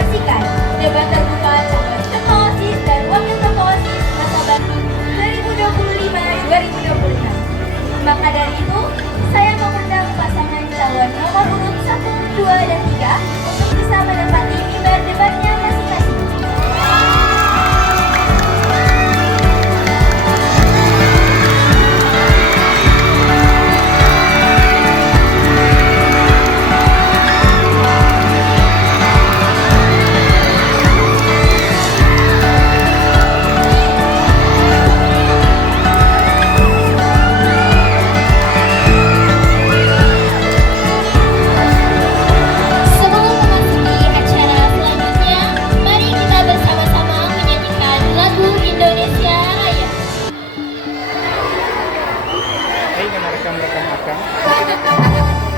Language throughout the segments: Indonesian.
saksikan debat terbuka calon ketua OSIS dan wakil ketua OSIS masa bakti 2025-2026. Maka dari itu, saya mengundang pasangan calon nomor urut 1, 2, dan 3 untuk bisa menempati mimbar debatnya masing-masing.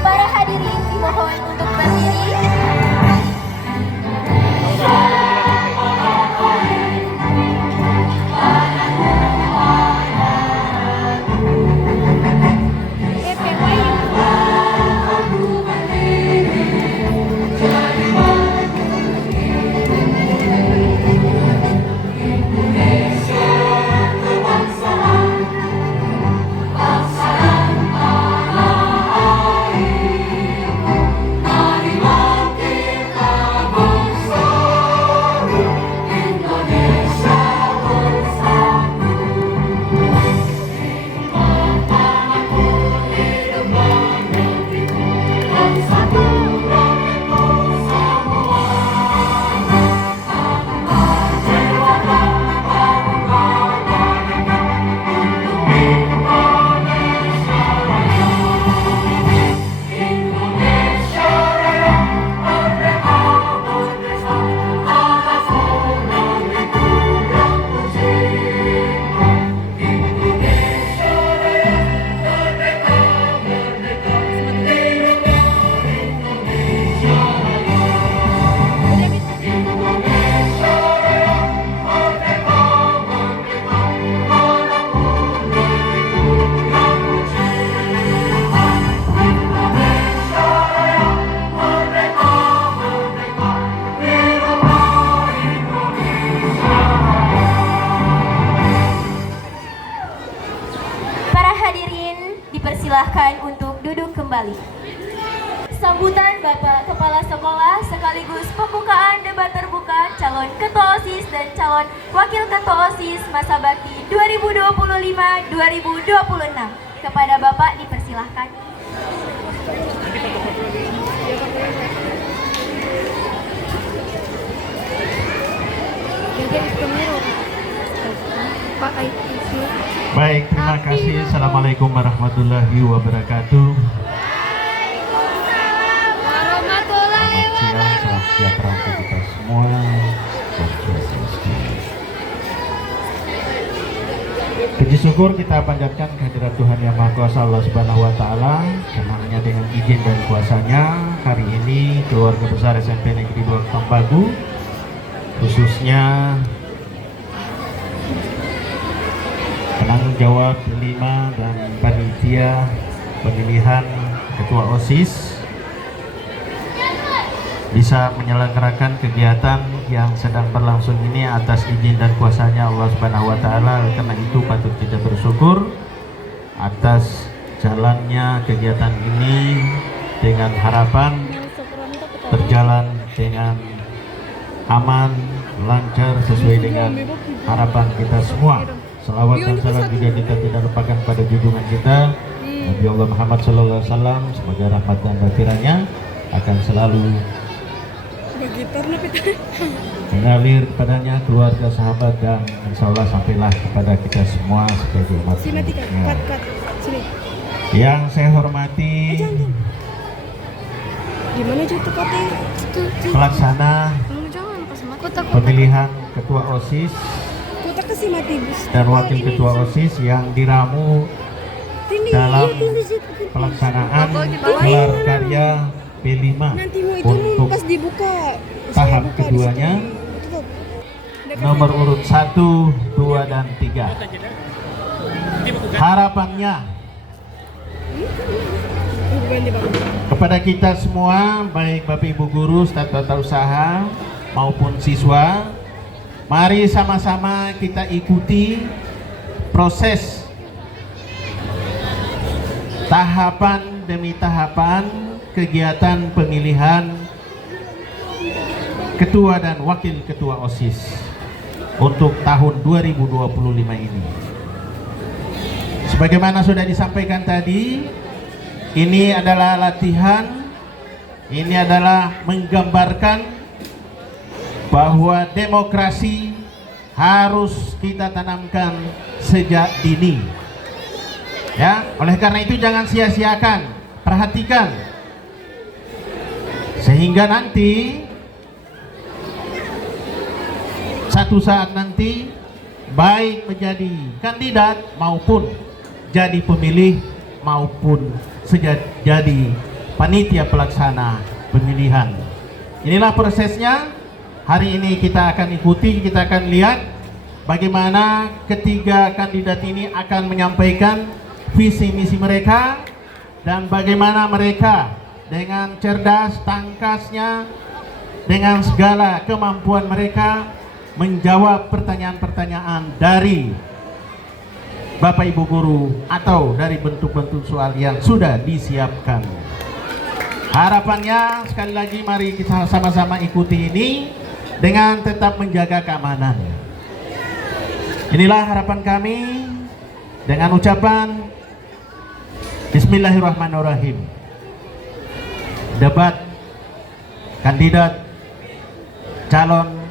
Para hadirin dimohon untuk berdiri. Dipersilahkan untuk duduk kembali. Sambutan Bapak Kepala Sekolah sekaligus pembukaan debat terbuka calon Ketua OSIS dan calon Wakil Ketua OSIS masa bakti 2025-2026. Kepada Bapak dipersilahkan. Baik, terima kasih. Assalamualaikum warahmatullahi wabarakatuh. Selamat siang, salam sejahtera untuk kita semua. Puji syukur kita panjatkan kehadirat Tuhan Yang Maha Kuasa Allah Subhanahu wa taala, karena hanya dengan izin dan kuasanya hari ini keluarga besar SMP Negeri 2 Tambagu, khususnya penanggung jawab 5 dan panitia pemilihan ketua OSIS bisa menyelenggarakan kegiatan yang sedang berlangsung ini atas izin dan kuasanya Allah Subhanahu wa taala. Karena itu patut kita bersyukur atas jalannya kegiatan ini dengan harapan berjalan dengan aman, lancar sesuai dengan harapan kita semua. Salawat dan salam juga kita tidak lupakan pada junjungan kita Nabi Allah Muhammad SAW. Semoga rahmat dan batiranya akan selalu mengalir kepadanya, keluarga, sahabat, dan insya Allah sampailah kepada kita semua sebagai umat. Yang saya hormati pelaksana pemilihan ketua OSIS dan wakil ketua OSIS yang diramu dalam pelaksanaan gelar karya P5 untuk tahap keduanya, nomor urut 1, 2, dan 3. Harapannya kepada kita semua, baik Bapak Ibu guru, staf tata usaha, maupun siswa, mari sama-sama kita ikuti proses tahapan demi tahapan kegiatan pemilihan ketua dan wakil ketua OSIS untuk tahun 2025 ini. Sebagaimana sudah disampaikan tadi, ini adalah latihan, ini adalah menggambarkan bahwa demokrasi harus kita tanamkan sejak dini. Ya, oleh karena itu jangan sia-siakan, perhatikan, sehingga nanti satu saat nanti baik menjadi kandidat maupun jadi pemilih maupun jadi panitia pelaksana pemilihan. Inilah prosesnya. Hari ini kita akan ikuti, kita akan lihat bagaimana ketiga kandidat ini akan menyampaikan visi misi mereka dan bagaimana mereka dengan cerdas, tangkasnya, dengan segala kemampuan mereka menjawab pertanyaan-pertanyaan dari Bapak Ibu Guru atau dari bentuk-bentuk soal yang sudah disiapkan. Harapannya sekali lagi mari kita sama-sama ikuti ini dengan tetap menjaga keamanan. Inilah harapan kami dengan ucapan Bismillahirrahmanirrahim. Debat kandidat calon,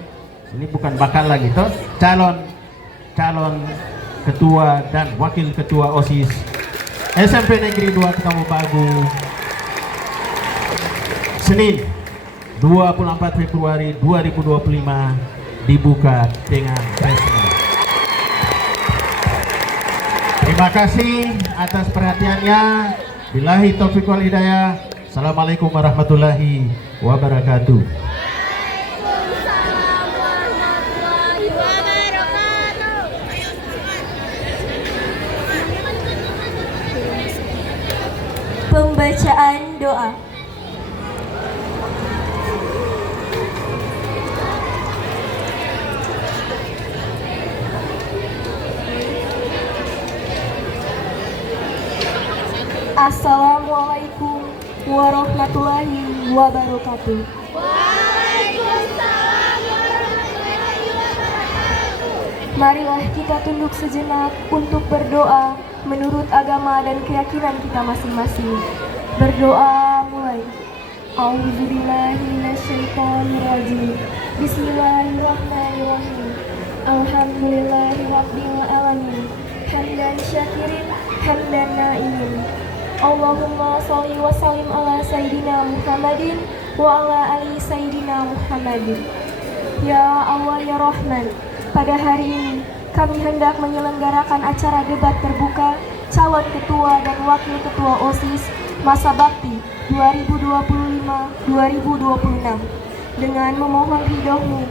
ini bukan bakal lagi toh, calon ketua dan wakil ketua OSIS SMP Negeri 2 Ketamo Bagu, Senin 24 Februari 2025 dibuka dengan resmi. Terima kasih atas perhatiannya. Billahi taufiq wal hidayah. Assalamualaikum warahmatullahi wabarakatuh. Pembacaan doa. Assalamualaikum warahmatullahi wabarakatuh. Waalaikumsalam warahmatullahi wabarakatuh. Marilah kita tunduk sejenak untuk berdoa menurut agama dan keyakinan kita masing-masing. Berdoa mulai. A'udzubillahi minasyaitonirrajim. Bismillahirrahmanirrahim. Alhamdulillahirabbil alamin. Hamdan syakirin, hamdan naimin. Allahumma sholli wa sallim ala sayyidina Muhammadin wa ala ali sayyidina Muhammadin. Ya Allah ya Rahman, pada hari ini kami hendak menyelenggarakan acara debat terbuka calon ketua dan wakil ketua OSIS masa bakti 2025-2026. Dengan memohon ridho-Mu,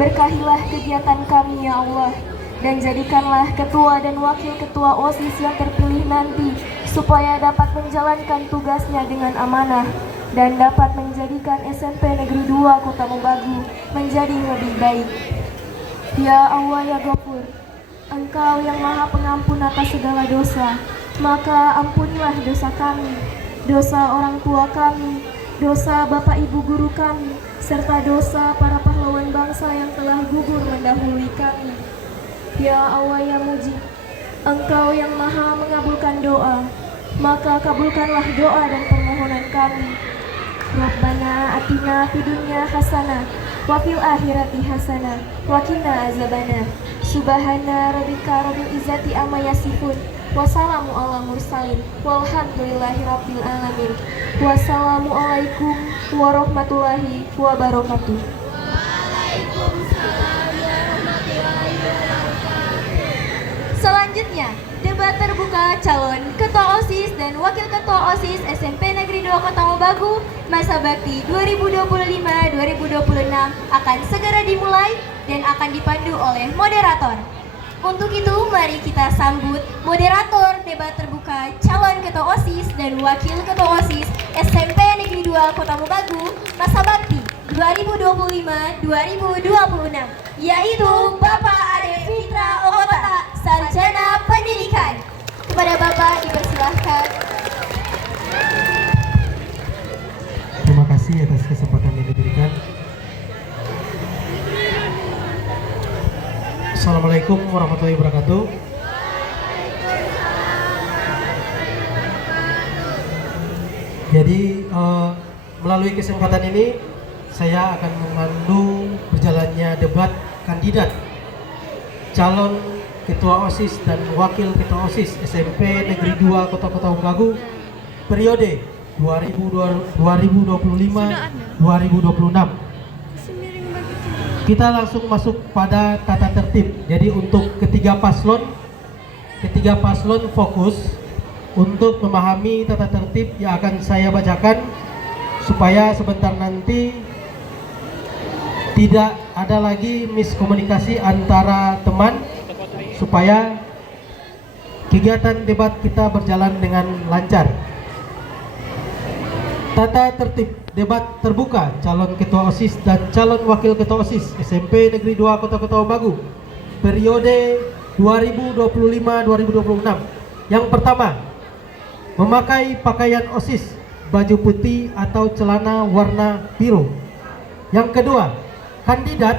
berkahilah kegiatan kami ya Allah, dan jadikanlah ketua dan wakil ketua OSIS yang terpilih nanti supaya dapat menjalankan tugasnya dengan amanah dan dapat menjadikan SMP Negeri 2 Kota Mobagu menjadi lebih baik. Ya Allah ya Ghafur, Engkau yang Maha Pengampun atas segala dosa, maka ampunilah dosa kami, dosa orang tua kami, dosa Bapak Ibu Guru kami, serta dosa para pahlawan bangsa yang telah gugur mendahului kami. Ya Allah ya Mujib, Engkau yang Maha mengabulkan doa, maka kabulkanlah doa dan permohonan kami. Rabbana atina fid dunya hasanah wa fil akhirati hasanah wa qina azabannar. Subhana rabbika rabbil izzati amma yasifun. Wassalamu ala mursalin walhamdulillahi rabbil alamin. Wassalamualaikum warahmatullahi wabarakatuh. Waalaikumsalam warahmatullahi wabarakatuh. Selanjutnya, debat terbuka calon ketua OSIS dan wakil ketua OSIS SMP Negeri 2 Kota Mobagu masa bakti 2025-2026 akan segera dimulai dan akan dipandu oleh moderator. Untuk itu, mari kita sambut moderator debat terbuka calon ketua OSIS dan wakil ketua OSIS SMP Negeri 2 Kota Mobagu masa bakti 2025-2026, yaitu Bapak Ade Fitra Okota, Sarjana Pendidikan. Kepada Bapak dipersilahkan. Terima kasih atas kesempatan yang diberikan. Assalamualaikum warahmatullahi wabarakatuh. Jadi melalui kesempatan ini saya akan memandu berjalannya debat kandidat calon Ketua OSIS dan Wakil Ketua OSIS SMP Negeri 2 Kota Bagu periode 2025-2026. Kita langsung masuk pada tata tertib. Jadi untuk ketiga paslon fokus untuk memahami tata tertib yang akan saya bacakan supaya sebentar nanti tidak ada lagi miskomunikasi antara teman, supaya kegiatan debat kita berjalan dengan lancar. Tata tertib debat terbuka calon ketua OSIS dan calon wakil ketua OSIS SMP Negeri 2 Kota Bagu periode 2025-2026. Yang pertama, memakai pakaian OSIS baju putih atau celana warna biru. Yang kedua, kandidat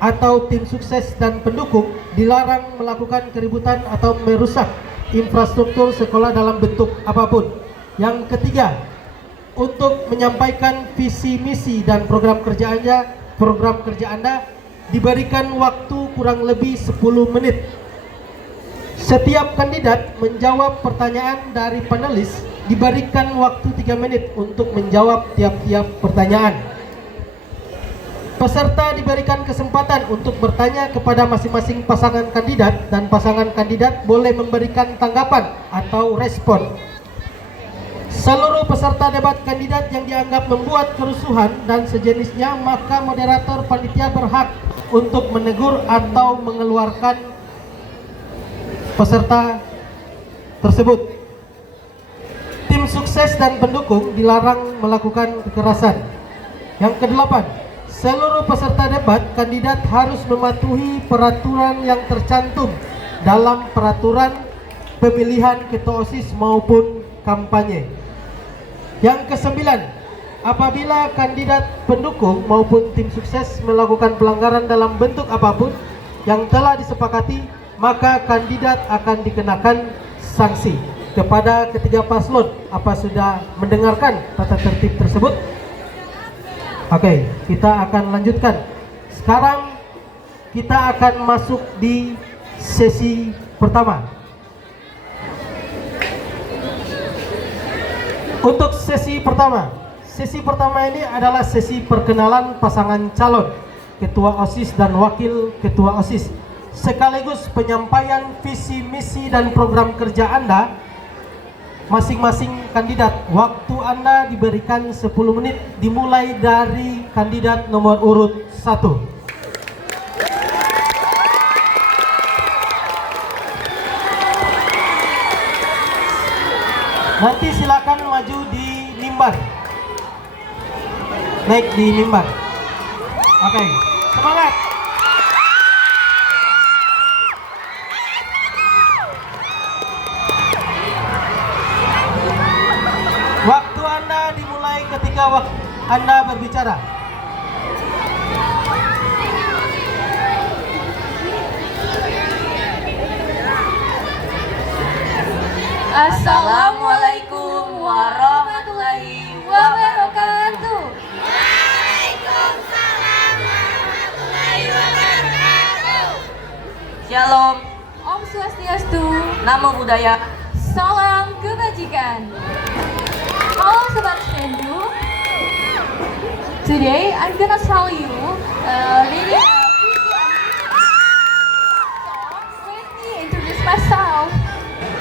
atau tim sukses dan pendukung dilarang melakukan keributan atau merusak infrastruktur sekolah dalam bentuk apapun. Yang ketiga, untuk menyampaikan visi misi dan program kerja Anda diberikan waktu kurang lebih 10 menit. Setiap kandidat menjawab pertanyaan dari panelis diberikan waktu 3 menit untuk menjawab tiap-tiap pertanyaan. Peserta diberikan kesempatan untuk bertanya kepada masing-masing pasangan kandidat dan pasangan kandidat boleh memberikan tanggapan atau respon. Seluruh peserta debat kandidat yang dianggap membuat kerusuhan dan sejenisnya, maka moderator panitia berhak untuk menegur atau mengeluarkan peserta tersebut. Tim sukses dan pendukung dilarang melakukan kekerasan. Yang kedelapan, seluruh peserta debat kandidat harus mematuhi peraturan yang tercantum dalam peraturan pemilihan ketua OSIS maupun kampanye. Yang kesembilan, apabila kandidat pendukung maupun tim sukses melakukan pelanggaran dalam bentuk apapun yang telah disepakati, maka kandidat akan dikenakan sanksi. Kepada ketiga paslon, apa sudah mendengarkan tata tertib tersebut? Oke, kita akan lanjutkan. Sekarang kita akan masuk di sesi pertama. Untuk sesi pertama ini adalah sesi perkenalan pasangan calon ketua OSIS dan wakil ketua OSIS, sekaligus penyampaian visi misi dan program kerja Anda masing-masing kandidat. Waktu Anda diberikan 10 menit dimulai dari kandidat nomor urut 1. Nanti silakan maju di mimbar, naik di mimbar. Oke, semangat. Waktu Anda dimulai ketika Anda berbicara. Assalamualaikum warahmatullahi wabarakatuh. Waalaikumsalam warahmatullahi wabarakatuh. Shalom. Om Swastiastu. Namo Buddhaya. Salam kebajikan. Halo Sobat Sendu. Today I'm gonna tell you really let me introduce myself.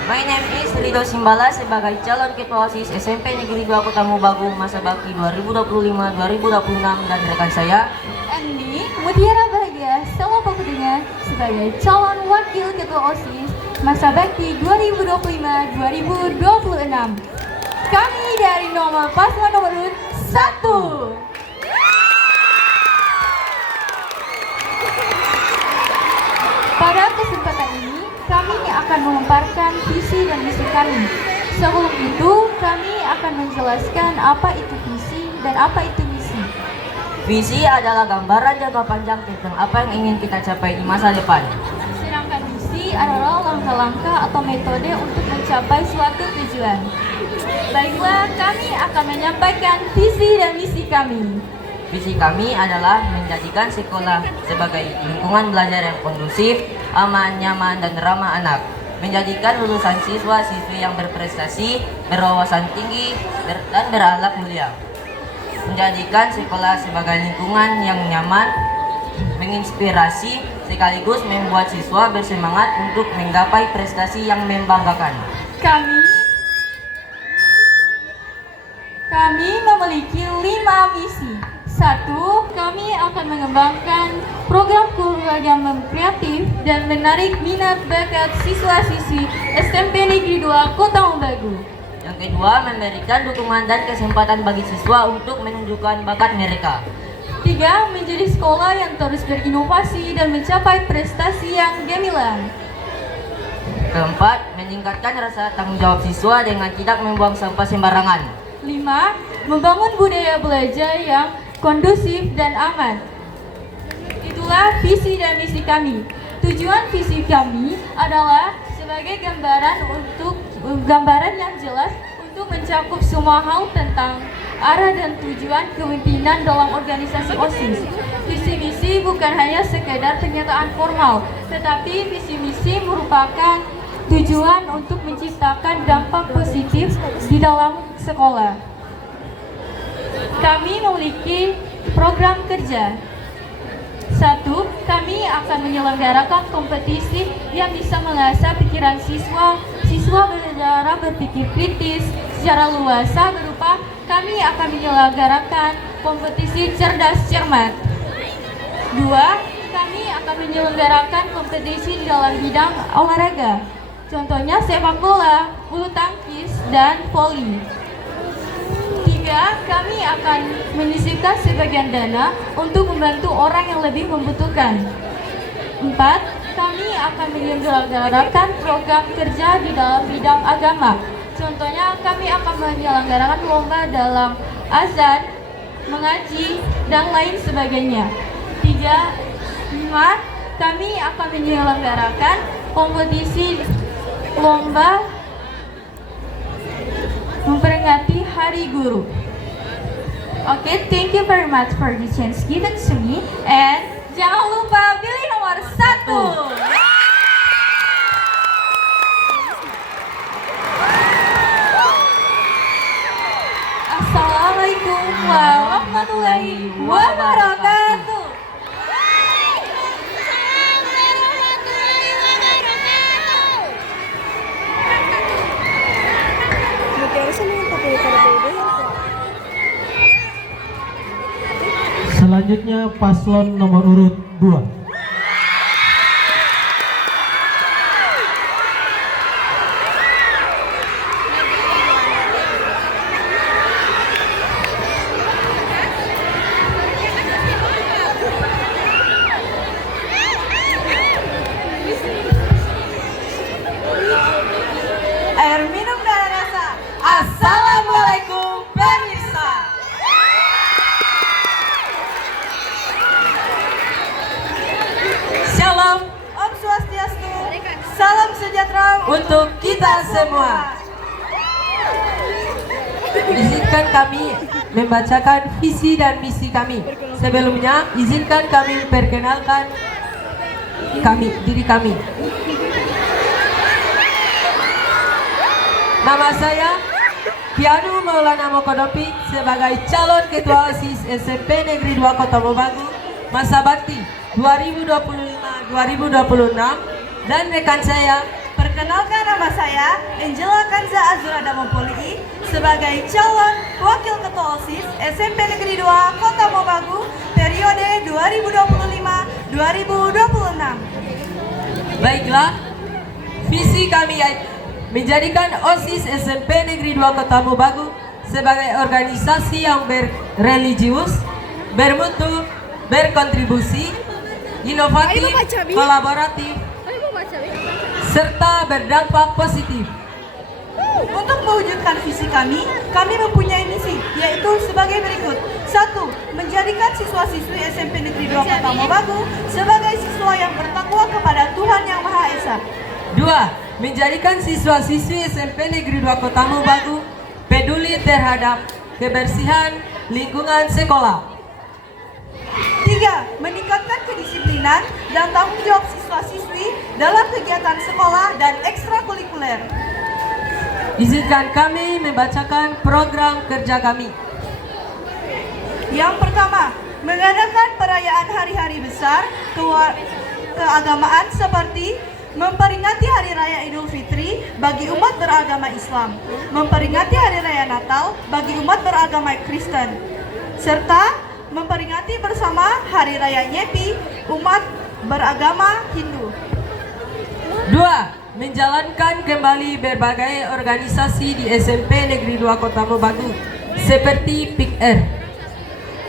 My name is Rido Simbala sebagai calon ketua OSIS SMP Negeri 2 Kota Bagu masa bakti 2025-2026 dan rekan saya Andi Mutiara Bahagia Solo Pakudengan sebagai calon wakil ketua OSIS masa bakti 2025-2026. Kami dari nomor paslon nomor urut 1. Pada kesempatan ini, kami akan memaparkan visi dan misi kami. Sebelum itu, kami akan menjelaskan apa itu visi dan apa itu misi. Visi adalah gambaran jangka panjang tentang apa yang ingin kita capai di masa depan. Sedangkan misi adalah langkah-langkah atau metode untuk mencapai suatu tujuan. Baiklah, kami akan menyampaikan visi dan misi kami. Visi kami adalah menjadikan sekolah sebagai lingkungan belajar yang kondusif, aman, nyaman, dan ramah anak. Menjadikan lulusan siswa-siswi yang berprestasi, berwawasan tinggi, dan berakhlak mulia. Menjadikan sekolah sebagai lingkungan yang nyaman, menginspirasi, sekaligus membuat siswa bersemangat untuk menggapai prestasi yang membanggakan. Kami memiliki 5 misi. 1. Kami akan mengembangkan program kewarganegaraan kreatif dan menarik minat bakat siswa-siswi SMP Negeri 2 Kota Mobagu. Yang kedua, memberikan dukungan dan kesempatan bagi siswa untuk menunjukkan bakat mereka. 3. Menjadi sekolah yang terus berinovasi dan mencapai prestasi yang gemilang. Keempat, meningkatkan rasa tanggung jawab siswa dengan tidak membuang sampah sembarangan. 5. Membangun budaya belajar yang kondusif dan aman. Itulah visi dan misi kami. Tujuan visi kami adalah sebagai gambaran yang jelas untuk mencakup semua hal tentang arah dan tujuan kepemimpinan dalam organisasi OSIS. Visi misi bukan hanya sekedar pernyataan formal, tetapi visi misi merupakan tujuan untuk menciptakan dampak positif di dalam sekolah. Kami memiliki program kerja. 1. Kami akan menyelenggarakan kompetisi yang bisa mengasah pikiran siswa. Siswa belajar berpikir kritis secara luasa berupa kami akan menyelenggarakan kompetisi cerdas cermat. 2. Kami akan menyelenggarakan kompetisi di dalam bidang olahraga. Contohnya sepak bola, bulu tangkis, dan voli. 3. Kami akan menyisipkan sebagian dana untuk membantu orang yang lebih membutuhkan. 4. Kami akan menyelenggarakan program kerja di dalam bidang agama. Contohnya, kami akan menyelenggarakan lomba dalam azan, mengaji, dan lain sebagainya. 5. Kami akan menyelenggarakan kompetisi lomba memperingati Hari Guru. Okay, thank you very much for the chance given to me, and jangan lupa pilih nomor 1. Assalamualaikum warahmatullahi wabarakatuh. Selanjutnya paslon nomor urut 2. Air minum dan rasa. Assalamualaikum pemirsa. Shalom, Om Swastiastu, salam sejahtera untuk kita semua. Izinkan kami membacakan visi dan misi kami. Sebelumnya, izinkan kami perkenalkan diri kami. Nama saya Kianu Maulana Mokodopi sebagai calon ketua OSIS SMP Negeri 2 Kota Mobagu masa bakti 2025-2026, dan rekan saya, perkenalkan nama saya Angela Kanza Azura Damopoli sebagai calon wakil ketua OSIS SMP Negeri 2 Kota Mobagu periode 2025-2026. baiklah, visi kami yaitu menjadikan OSIS SMP Negeri 2 Kota Mobagu sebagai organisasi yang berreligius, bermutu, berkontribusi, inovatif, kolaboratif, serta berdampak positif. Untuk mewujudkan visi kami mempunyai misi, yaitu sebagai berikut. 1. Menjadikan siswa-siswi SMP Negeri 2 Kota Mobagu sebagai siswa yang bertakwa kepada Tuhan Yang Maha Esa. 2. Menjadikan siswa-siswi SMP Negeri 2 Kota Mobagu peduli terhadap kebersihan lingkungan sekolah. 3. Meningkatkan kedisiplinan dan tanggung jawab siswa-siswi dalam kegiatan sekolah dan ekstrakurikuler. Izinkan kami membacakan program kerja kami. Yang pertama, mengadakan perayaan hari-hari besar keagamaan seperti memperingati Hari Raya Idul Fitri bagi umat beragama Islam, memperingati Hari Raya Natal bagi umat beragama Kristen, serta memperingati bersama Hari Raya Nyepi umat beragama Hindu. 2. Menjalankan kembali berbagai organisasi di SMP Negeri 2 Kota Mobagu seperti PIKR.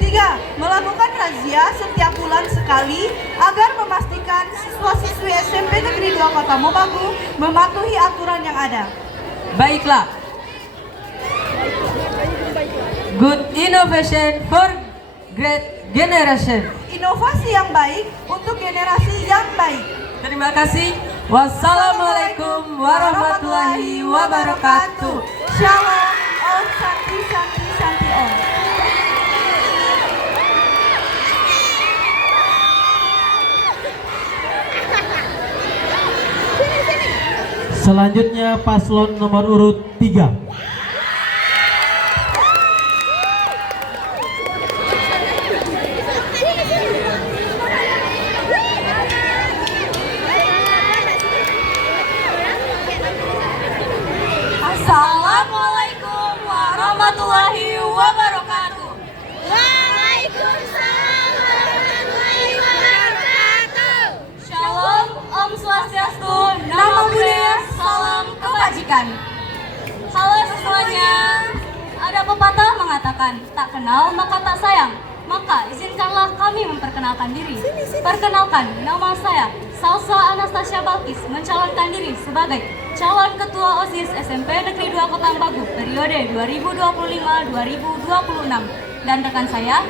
3. Melakukan razia setiap bulan sekali agar memastikan siswa-siswi SMP Negeri 2 Kota Mobagu mematuhi aturan yang ada. Baiklah. Good innovation for great generation. Inovasi yang baik untuk generasi yang baik. Terima kasih. Wassalamualaikum warahmatullahi wabarakatuh. Shalom, Om Santi Santi Santi Om. Selanjutnya paslon nomor urut 3. Assalamualaikum warahmatullahi wabarakatuh. Waalaikumsalam warahmatullahi wabarakatuh. Shalom, Om Swastiastu, Namo Buddhaya, salam kebajikan. Halo semuanya. Ada pepatah mengatakan, tak kenal maka tak sayang. Maka izinkanlah kami memperkenalkan diri. Perkenalkan, nama saya Salsa Anastasia Balkis, mencalonkan diri sebagai calon ketua OSIS SMP Negeri 2 Kota Mobagu periode 2025-2026. Dan rekan saya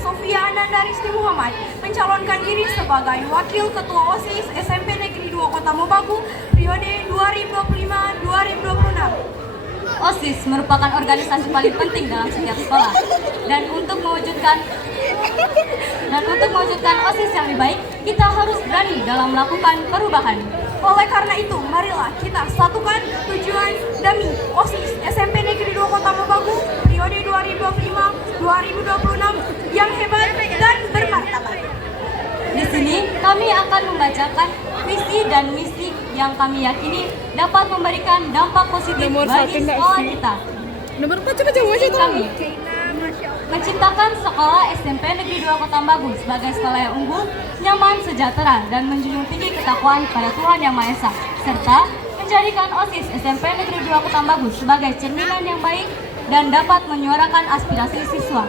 Sofia Ananda Risti Muhammad, mencalonkan diri sebagai wakil ketua OSIS SMP Negeri 2 Kota Mobagu periode 2025-2026. OSIS merupakan organisasi paling penting dalam setiap sekolah. Dan untuk mewujudkan OSIS yang lebih baik, kita harus berani dalam melakukan perubahan. Oleh karena itu, marilah kita satukan tujuan demi OSIS SMP Negeri 2 Kota Mobagu periode 2025-2026 yang hebat dan bermartabat. Di sini kami akan membacakan visi dan misi yang kami yakini dapat memberikan dampak positif bagi sekolah kita. Kami menciptakan sekolah SMP Negeri 2 Kota Mobagu sebagai sekolah yang unggul, nyaman, sejahtera, dan menjunjung tinggi ketakwaan pada Tuhan Yang Maha Esa, serta menjadikan OSIS SMP Negeri 2 Kota Mobagu sebagai cerminan yang baik dan dapat menyuarakan aspirasi siswa.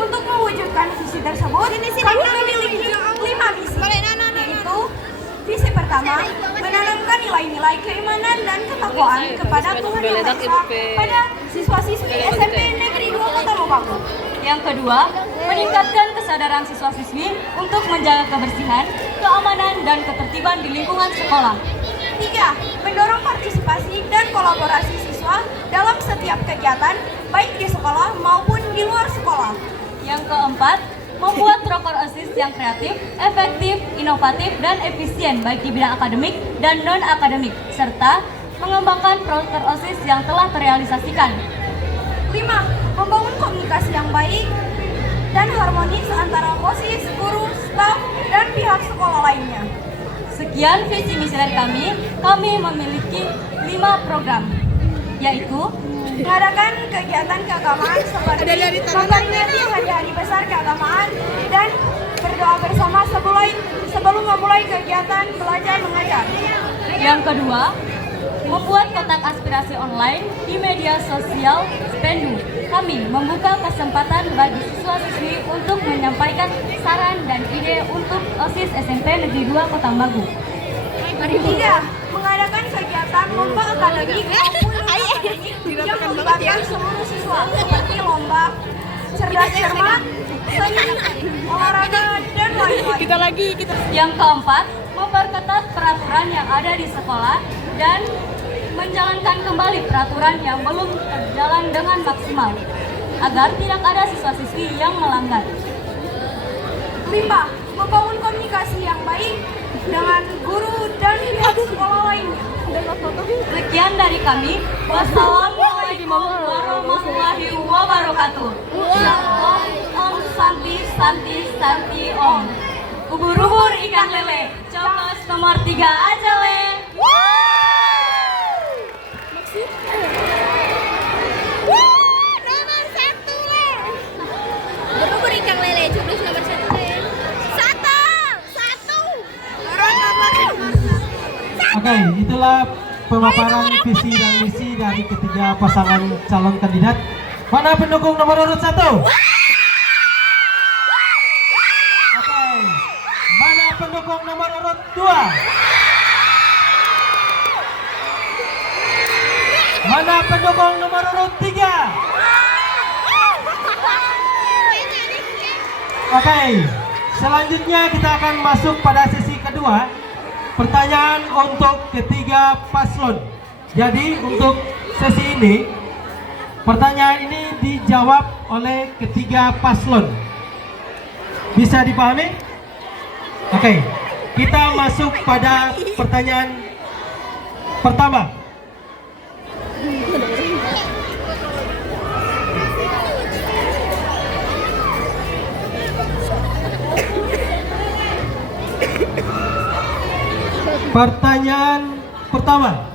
Untuk mewujudkan visi tersebut, kami memiliki 5 misi, yaitu visi pertama, menanamkan nilai-nilai keimanan dan ketakwaan kepada Tuhan Yang Maha Esa pada siswa-siswi SMP Negeri 2 Kota Mobagu. Yang kedua, meningkatkan kesadaran siswa-siswi untuk menjaga kebersihan, keamanan, dan ketertiban di lingkungan sekolah. 3. Mendorong partisipasi dan kolaborasi siswa dalam setiap kegiatan, baik di sekolah maupun di luar sekolah. Yang keempat, membuat proker OSIS yang kreatif, efektif, inovatif, dan efisien baik di bidang akademik dan non-akademik, serta mengembangkan proker OSIS yang telah terrealisasikan. 5. Membangun komunikasi yang baik dan harmonis antara OSIS, guru, staf, dan pihak sekolah lainnya. Sekian visi misi dari kami memiliki 5 program, yaitu mengadakan kegiatan keagamaan seperti memperingati hari-hari besar keagamaan dan berdoa bersama sebelum memulai kegiatan belajar mengajar. Yang kedua, membuat kotak aspirasi online di media sosial Spendu. Kami membuka kesempatan bagi siswa-siswi untuk menyampaikan saran dan ide untuk OSIS SMP Negeri 2 Kota Mobagu. Tiga, mengadakan kegiatan lomba akademik maupun akademik yang melibatkan seluruh siswa seperti lomba cerdas cermat, seni, olahraga, dan lain-lain. Yang keempat, memperketat peraturan yang ada di sekolah dan menjalankan kembali peraturan yang belum berjalan dengan maksimal agar tidak ada siswa-siswi yang melanggar. 5. Membangun komunikasi yang baik dengan guru dan pihak sekolah lainnya. Sekian dari kami. Wassalamualaikum warahmatullahi wabarakatuh. Shalom, Om Santi Santi Santi Om. Ubur-ubur ikan lele, cokos nomor 3 aja le. Nomor 1 le. Berubur ikan lele, coblos nomor 1 le. 1. Oke, itulah pemaparan visi dan misi dari ketiga pasangan calon kandidat. Mana pendukung nomor urut 1? Oke. Mana pendukung nomor urut 2? Mana pendukung nomor urut 3? Oke, selanjutnya kita akan masuk pada sesi kedua. Pertanyaan untuk ketiga paslon. Jadi untuk sesi ini, pertanyaan ini dijawab oleh ketiga paslon. Bisa dipahami? Oke, kita masuk pada pertanyaan pertama. Pertanyaan pertama.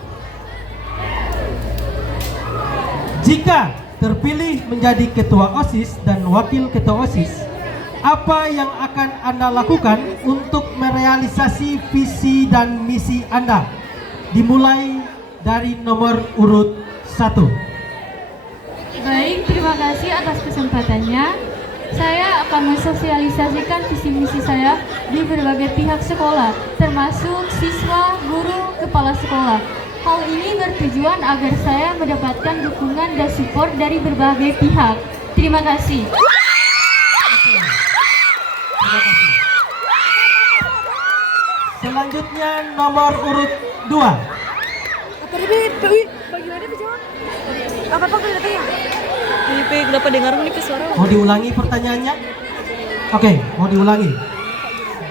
Jika terpilih menjadi ketua OSIS dan wakil ketua OSIS, apa yang akan Anda lakukan untuk merealisasi visi dan misi Anda? Dimulai dari nomor urut 1. Baik, terima kasih atas kesempatannya. Saya akan mensosialisasikan visi misi saya di berbagai pihak sekolah, termasuk siswa, guru, kepala sekolah. Hal ini bertujuan agar saya mendapatkan dukungan dan support dari berbagai pihak. Terima kasih. Selanjutnya nomor urut 2. Mau diulangi pertanyaannya? Oke, mau diulangi.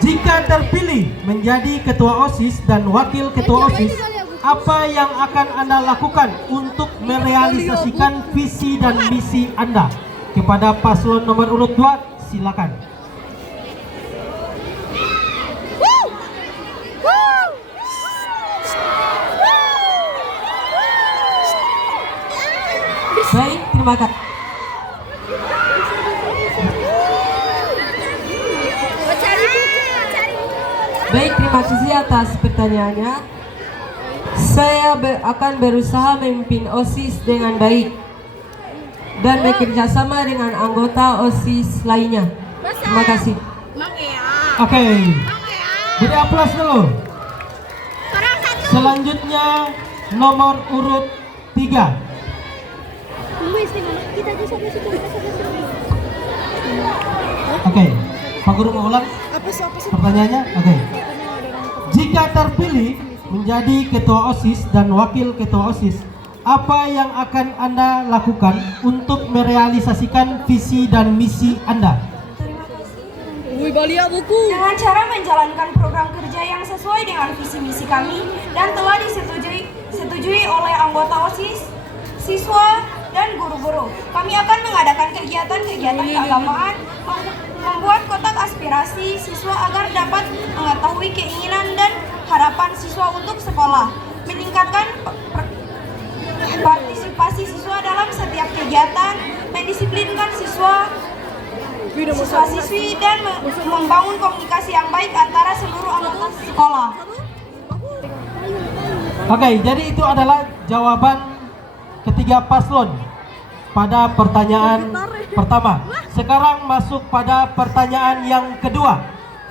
Jika terpilih menjadi ketua OSIS dan wakil ketua OSIS, apa yang akan Anda lakukan untuk merealisasikan visi dan misi Anda? Kepada paslon nomor urut 2, silakan. Baik, terima kasih. Baik, terima kasih atas pertanyaannya. Saya akan berusaha memimpin OSIS dengan baik dan bekerja sama dengan anggota OSIS lainnya. Terima kasih. Oke, beri aplaus dulu. Selanjutnya nomor urut 3. Oke, Pak Guru mau ulang pertanyaannya? Oke. Jika terpilih menjadi ketua OSIS dan wakil ketua OSIS, apa yang akan Anda lakukan untuk merealisasikan visi dan misi Anda? Dengan cara menjalankan program kerja yang sesuai dengan visi misi kami dan telah disetujui oleh anggota OSIS, siswa, dan guru-guru. Kami akan mengadakan kegiatan-kegiatan keagamaan, membuat kotak aspirasi siswa agar dapat mengetahui keinginan dan harapan siswa untuk sekolah, meningkatkan partisipasi siswa dalam setiap kegiatan, mendisiplinkan siswa-siswi dan membangun komunikasi yang baik antara seluruh anggota sekolah. Oke, jadi itu adalah jawaban ketiga paslon pada pertanyaan pertama. Sekarang masuk pada pertanyaan yang kedua.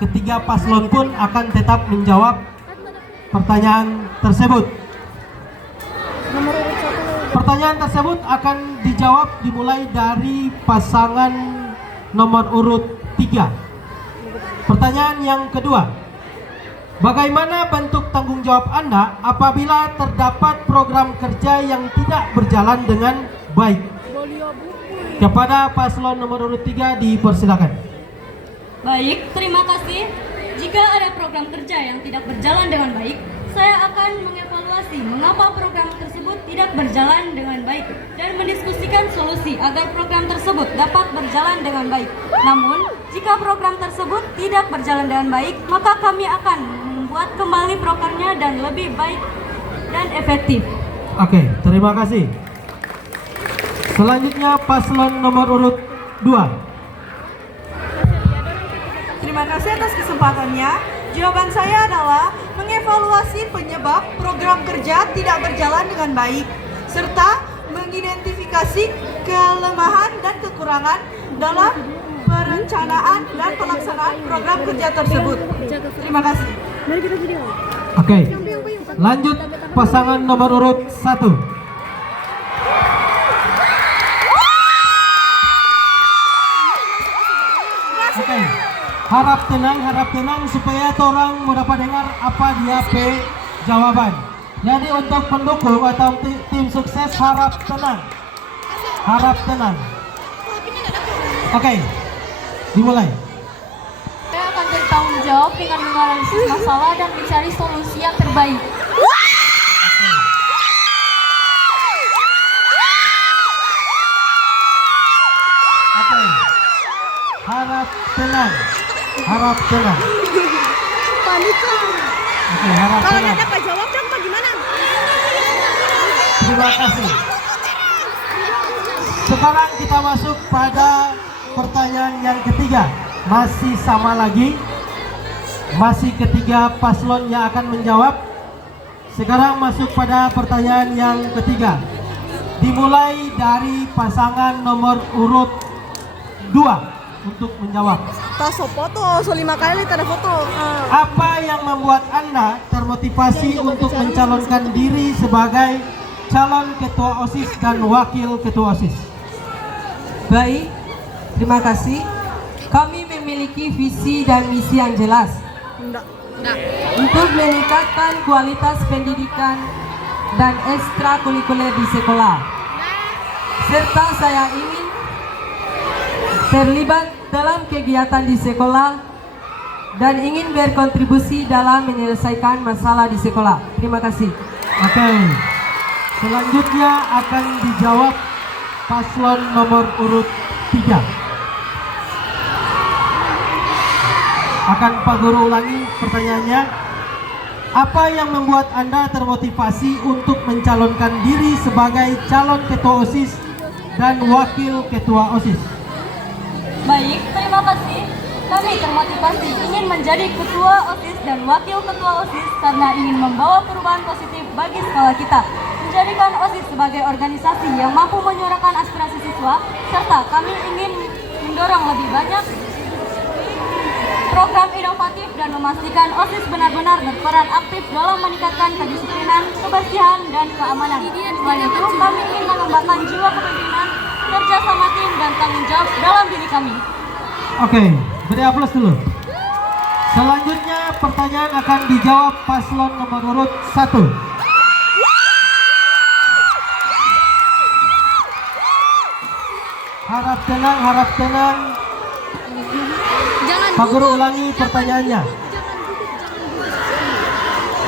Ketiga paslon pun akan tetap menjawab pertanyaan tersebut. Pertanyaan tersebut akan dijawab dimulai dari pasangan nomor urut 3. Pertanyaan yang kedua. Bagaimana bentuk tanggung jawab Anda apabila terdapat program kerja yang tidak berjalan dengan baik? Kepada paslon nomor urut 3 dipersilakan. Baik, terima kasih. Jika ada program kerja yang tidak berjalan dengan baik, saya akan mengevaluasi mengapa program tersebut tidak berjalan dengan baik dan mendiskusikan solusi agar program tersebut dapat berjalan dengan baik. Namun, jika program tersebut tidak berjalan dengan baik, maka kami akan membuat kembali programnya dan lebih baik dan efektif. Oke, terima kasih. Selanjutnya paslon nomor urut 2. Terima kasih atas kesempatannya. Jawaban saya adalah mengevaluasi penyebab program kerja tidak berjalan dengan baik, serta mengidentifikasi kelemahan dan kekurangan dalam perencanaan dan pelaksanaan program kerja tersebut. Terima kasih. Oke, lanjut pasangan nomor urut 1. Oke, harap tenang supaya orang mau dapat dengar apa dia jawaban. Jadi untuk pendukung atau tim sukses harap tenang. Oke, dimulai. Saya akan bertanggung jawab dengan menganalisis masalah dan mencari solusi yang terbaik. Oke, harap tenang. Oke, harap tenang. dapat jawab dong bagaimana? Terima kasih. Sekarang kita masuk pada pertanyaan yang ketiga. Masih sama lagi. Masih ketiga paslon yang akan menjawab. Sekarang masuk pada pertanyaan yang ketiga. Dimulai dari pasangan nomor urut 2 untuk menjawab. Taso foto, so 5 kali tak ada foto. Apa yang membuat Anda termotivasi untuk mencalonkan diri sebagai calon ketua OSIS dan wakil ketua OSIS? Baik, terima kasih. Kami memiliki visi dan misi yang jelas untuk meningkatkan kualitas pendidikan dan ekstrakurikuler di sekolah. Serta saya ingin terlibat dalam kegiatan di sekolah dan ingin berkontribusi dalam menyelesaikan masalah di sekolah. Terima kasih. Oke, selanjutnya akan dijawab paslon nomor urut 3. Akan Pak Guru ulangi pertanyaannya. Apa yang membuat Anda termotivasi untuk mencalonkan diri sebagai calon ketua OSIS dan wakil ketua OSIS? Baik, terima kasih. Kami termotivasi ingin menjadi ketua OSIS dan wakil ketua OSIS karena ingin membawa perubahan positif bagi sekolah kita. Menjadikan OSIS sebagai organisasi yang mampu menyuarakan aspirasi siswa, serta kami ingin mendorong lebih banyak program inovatif dan memastikan OSIS benar-benar berperan aktif dalam meningkatkan kedisiplinan, kebersihan, dan keamanan. Selain itu, kami ingin mengembangkan jiwa kepemimpinan, kerjasama tim, dan tanggung jawab dalam diri kami. Oke, beri aplaus dulu. Selanjutnya pertanyaan akan dijawab paslon nomor urut 1. Harap tenang. Pak Guru ulangi pertanyaannya.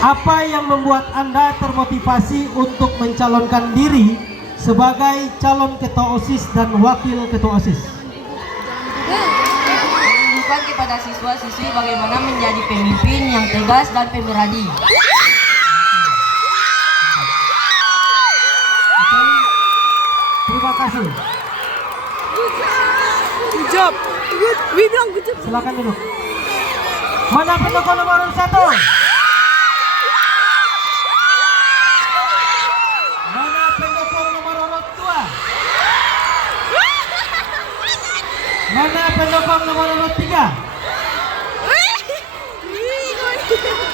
Apa yang membuat Anda termotivasi untuk mencalonkan diri sebagai calon ketua OSIS dan wakil ketua OSIS? Menunjukkan kepada siswa-siswi bagaimana menjadi pemimpin yang tegas dan pemberani. Terima kasih. Job. We bilang good job. Silakan duduk. Mana pendukung nomor 1? Mana pendukung nomor urut 2? Mana pendukung nomor urut 3?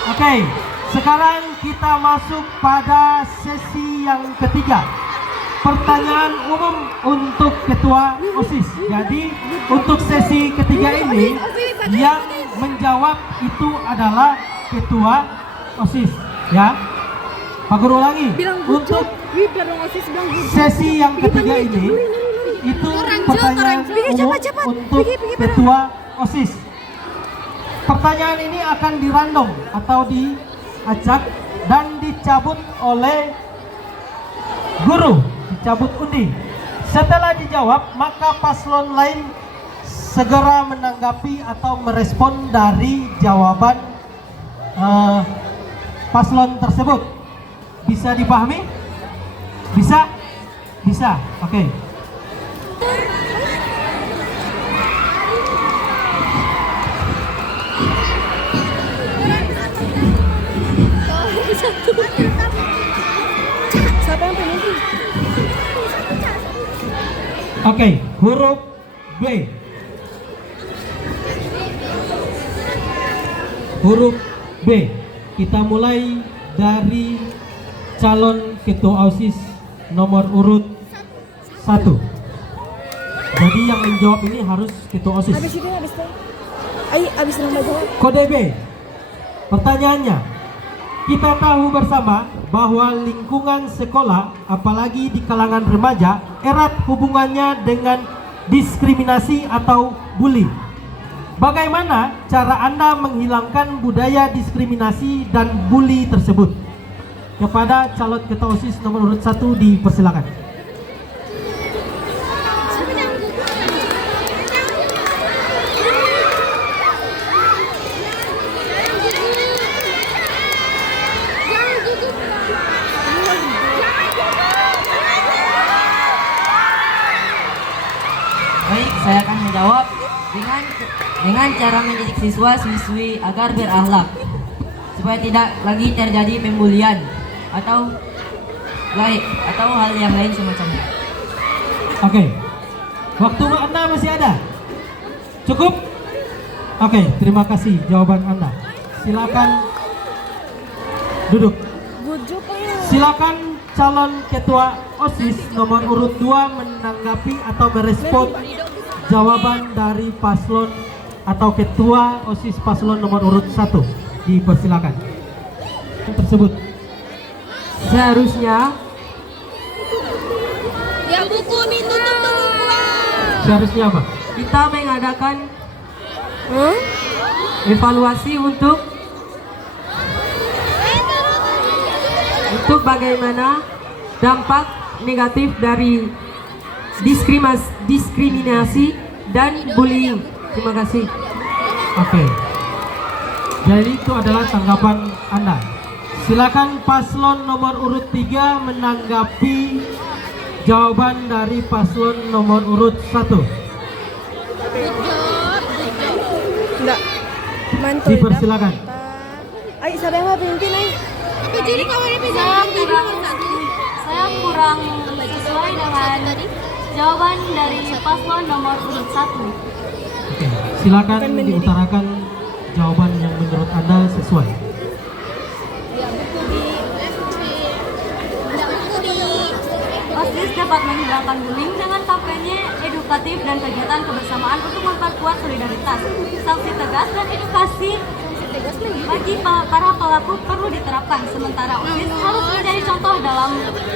Oke, Sekarang kita masuk pada sesi yang ketiga. Pertanyaan umum untuk ketua OSIS. Jadi untuk sesi ketiga ini yang menjawab itu adalah ketua OSIS, ya. Pak Guru ulangi. Untuk sesi yang ketiga ini itu pertanyaan umum untuk ketua OSIS. Pertanyaan ini akan dirandom atau diacak dan dicabut oleh guru, dicabut undi. Setelah dijawab, maka paslon lain segera menanggapi atau merespon dari jawaban paslon tersebut. Bisa dipahami? Bisa? Bisa. Oke. Oke, huruf B. Huruf B. Kita mulai dari calon ketua OSIS nomor urut 1. Jadi yang menjawab ini harus ketua OSIS. Kode B. Pertanyaannya, kita tahu bersama bahwa lingkungan sekolah, apalagi di kalangan remaja, erat hubungannya dengan diskriminasi atau bully. Bagaimana cara Anda menghilangkan budaya diskriminasi dan bully tersebut? Kepada calon ketua OSIS nomor urut 1 dipersilakan. Baik, saya akan menjawab dengan cara mendidik siswa-siswi agar berakhlak supaya tidak lagi terjadi pembulian atau hal yang lain semacamnya. Oke. Waktu Anda masih ada? Cukup? Oke, terima kasih jawaban Anda. Silakan duduk. Silakan calon ketua OSIS nomor urut 2 menanggapi atau merespon jawaban dari paslon atau ketua OSIS paslon nomor urut 1. Dipersilakan. Tersebut. Seharusnya Seharusnya apa? kita mengadakan evaluasi untuk bagaimana dampak negatif dari diskriminasi dan bullying. Terima kasih. Oke. Jadi itu adalah tanggapan Anda. Silakan paslon nomor urut 3 menanggapi jawaban dari paslon nomor urut 1. Dipersilakan. Saya kurang sesuai dengan jawaban dari paslon nomor urut 1. Oke. Silakan diutarakan jawaban yang menurut Anda sesuai. OSIS dapat menghilangkan bullying dengan kampanye edukatif dan kegiatan kebersamaan untuk memperkuat solidaritas. Sanksi tegas dan edukasi bagi para pelaku perlu diterapkan. Sementara OSIS harus menjadi contoh dalam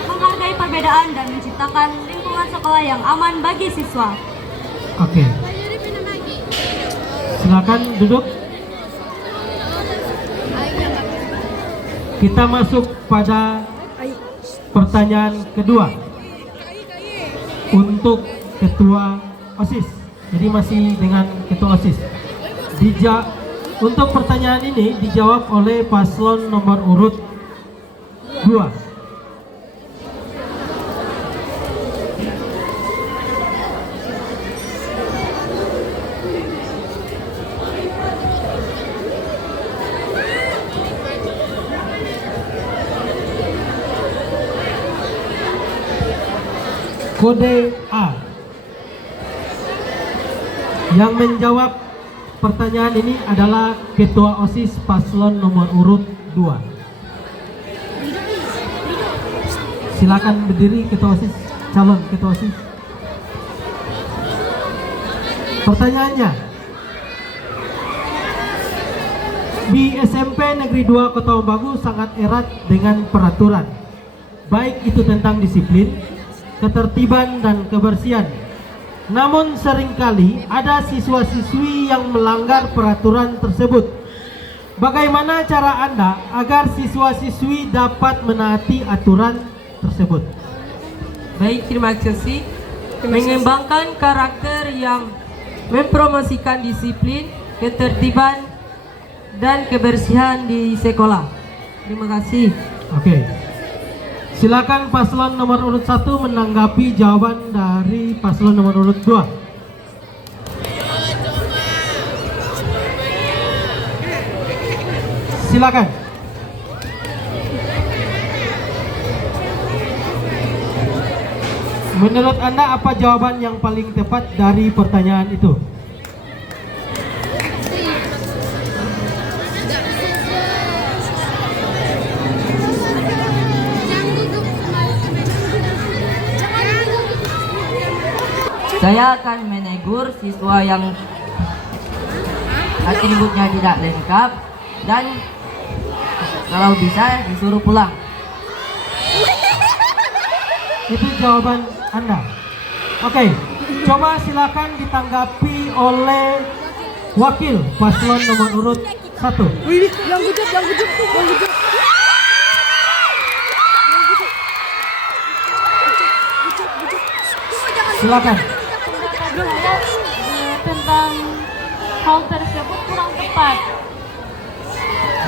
menghargai perbedaan dan menciptakan lingkungan sekolah yang aman bagi siswa. Oke. Silakan duduk. Kita masuk pada pertanyaan kedua untuk ketua OSIS. Jadi masih dengan ketua OSIS. Untuk pertanyaan ini dijawab oleh paslon nomor urut 2. Kode A. Yang menjawab pertanyaan ini adalah ketua OSIS paslon nomor urut 2. Silakan berdiri ketua OSIS, calon ketua OSIS. Pertanyaannya, di SMP Negeri 2 Kota Umbagu sangat erat dengan peraturan, baik itu tentang disiplin, ketertiban, dan kebersihan. Namun seringkali ada siswa-siswi yang melanggar peraturan tersebut. Bagaimana cara Anda agar siswa-siswi dapat menaati aturan tersebut? Baik, terima kasih. Mengembangkan karakter yang mempromosikan disiplin, ketertiban, dan kebersihan di sekolah. Terima kasih. Oke. Silakan paslon nomor urut 1 menanggapi jawaban dari paslon nomor urut 2. Silakan. Menurut Anda apa jawaban yang paling tepat dari pertanyaan itu? Saya akan menegur siswa yang atributnya tidak lengkap dan kalau bisa disuruh pulang. Itu jawaban Anda. Oke, coba silakan ditanggapi oleh wakil paslon nomor urut 1. Silakan. Pendapat saya tentang hal tersebut kurang tepat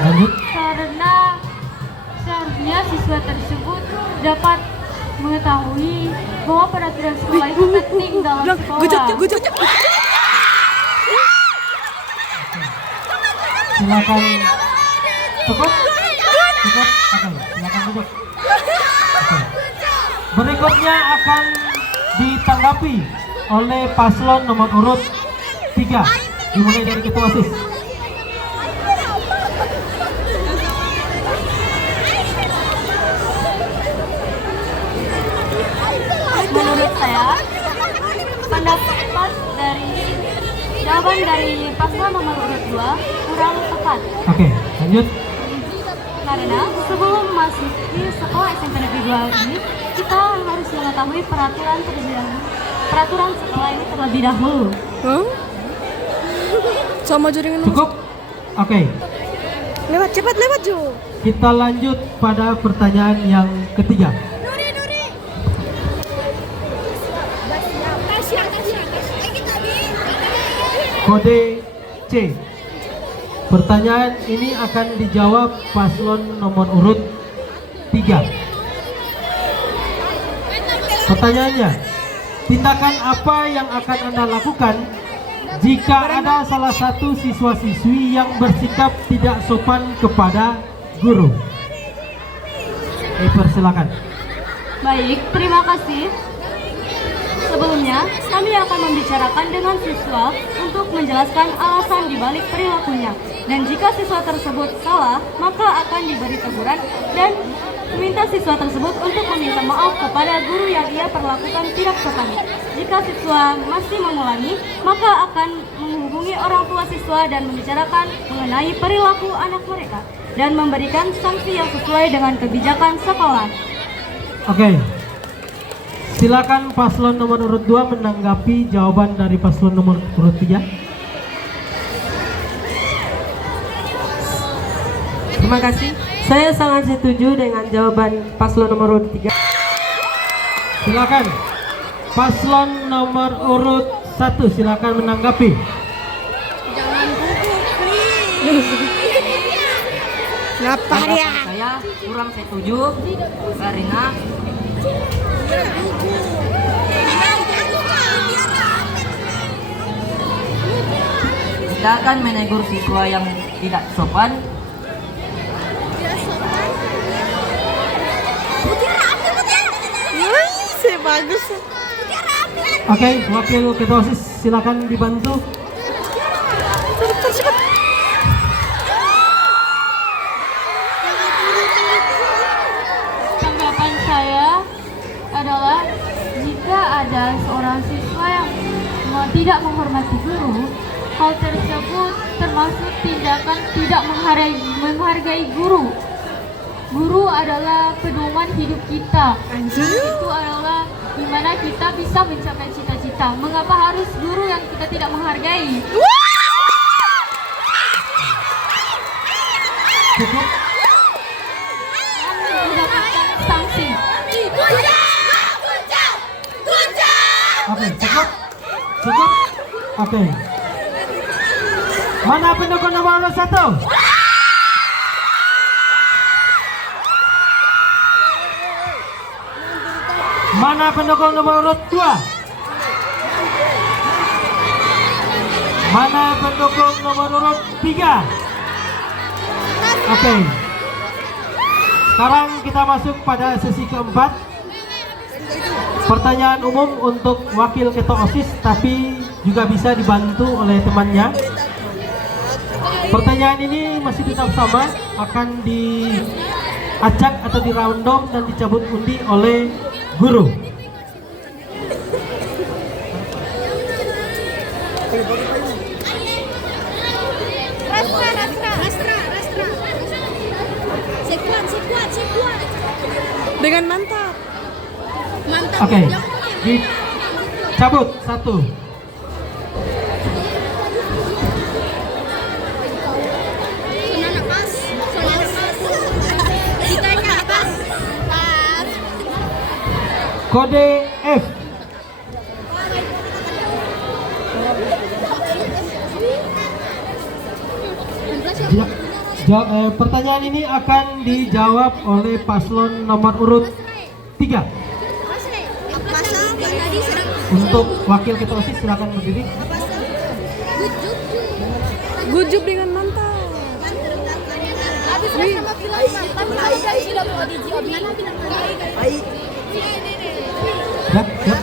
Lanjut. karena seharusnya siswa tersebut dapat mengetahui bahwa peraturan sekolah itu penting dalam sekolah. Silakan. Cukup? Cukup? Oke, silakan duduk. Oke. Berikutnya akan ditanggapi oleh paslon nomor urut 3. Dimulai dari ketua OSIS. Menurut saya, pendapat dari jawaban dari paslon nomor urut 2 kurang tepat. Oke, lanjut. Karena sebelum masuk di sekolah SMP Negeri 2 ini, kita harus mengetahui peraturan terlebih dahulu. Peraturan sekolah ini terlebih dahulu. Sama jaringan Cukup? Oke. lewat cepat lewat Jo. Kita lanjut pada pertanyaan yang ketiga. Kode C. Pertanyaan ini akan dijawab paslon nomor urut 3. Pertanyaannya, tindakan apa yang akan Anda lakukan jika ada salah satu siswa-siswi yang bersikap tidak sopan kepada guru? Persilakan. Baik, terima kasih. Sebelumnya, kami akan membicarakan dengan siswa untuk menjelaskan alasan dibalik perilakunya. Dan jika siswa tersebut salah, maka akan diberi teguran dan meminta siswa tersebut untuk meminta maaf kepada guru yang ia perlakukan tidak sopan. Jika siswa masih mengulangi, maka akan menghubungi orang tua siswa dan membicarakan mengenai perilaku anak mereka dan memberikan sanksi yang sesuai dengan kebijakan sekolah. Oke. Silakan paslon nomor urut 2 menanggapi jawaban dari paslon nomor urut 3. Terima kasih. Saya sangat setuju dengan jawaban paslon nomor urut 3. Silakan paslon nomor urut 1, silakan menanggapi. Kenapa dia? Saya kurang setuju karena kita akan menegur siswa yang tidak sopan. Bagus. Oke, wakil ketua OSIS silakan dibantu. Tanggapan saya, tidak menghormati guru, hal tersebut termasuk tindakan tidak menghargai guru. Guru adalah pedoman hidup kita. Itu adalah dimana kita bisa mencapai cita-cita. Mengapa harus guru yang kita tidak menghargai? Cukup. Dan mendapatkan sanksi. Oke, cukup. Cukup. Oke. Mana pendukung nomor 1? Mana pendukung nomor 2? Mana pendukung nomor 3? Oke. Sekarang kita masuk pada sesi keempat. Pertanyaan umum untuk wakil ketua OSIS, tapi juga bisa dibantu oleh temannya. Pertanyaan ini masih tetap sama, akan diacak atau dirandom dan dicabut undi oleh guru. Dengan mantap. Oke, dicabut 1. Kode F. Pertanyaan ini akan dijawab oleh paslon nomor urut 3. Untuk wakil ketua OSIS silakan berdiri. Gujub dengan mantap. Ya.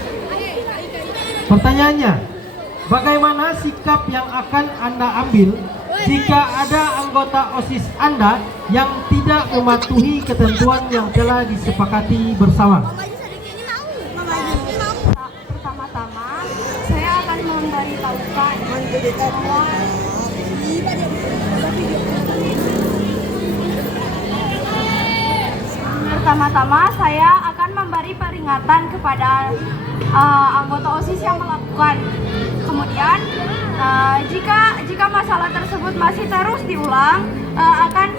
Pertanyaannya, bagaimana sikap yang akan Anda ambil jika ada anggota OSIS Anda yang tidak mematuhi ketentuan yang telah disepakati bersama? Pertama-tama, saya akan memberitahukan bahwa saya akan memberi peringatan kepada anggota OSIS yang melakukan. Kemudian, jika masalah tersebut masih terus diulang, akan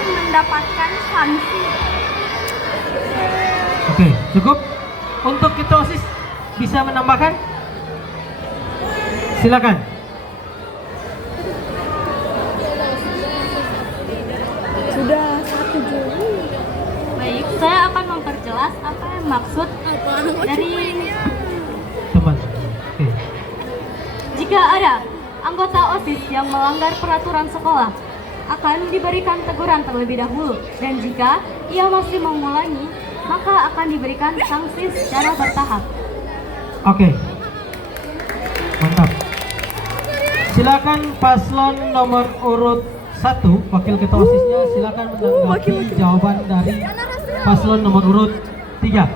mendapatkan sanksi. Oke, cukup. Untuk ketua OSIS bisa menambahkan? Silakan. Baik, saya akan memperjelas apa yang maksud dari Teman. Oke. jika ada anggota OSIS yang melanggar peraturan sekolah akan diberikan teguran terlebih dahulu, dan jika ia masih mengulangi maka akan diberikan sanksi secara bertahap. Oke. Mantap. Silakan paslon nomor urut 1, wakil ketua OSISnya, silakan menanggapi jawaban dari paslon nomor urut 3.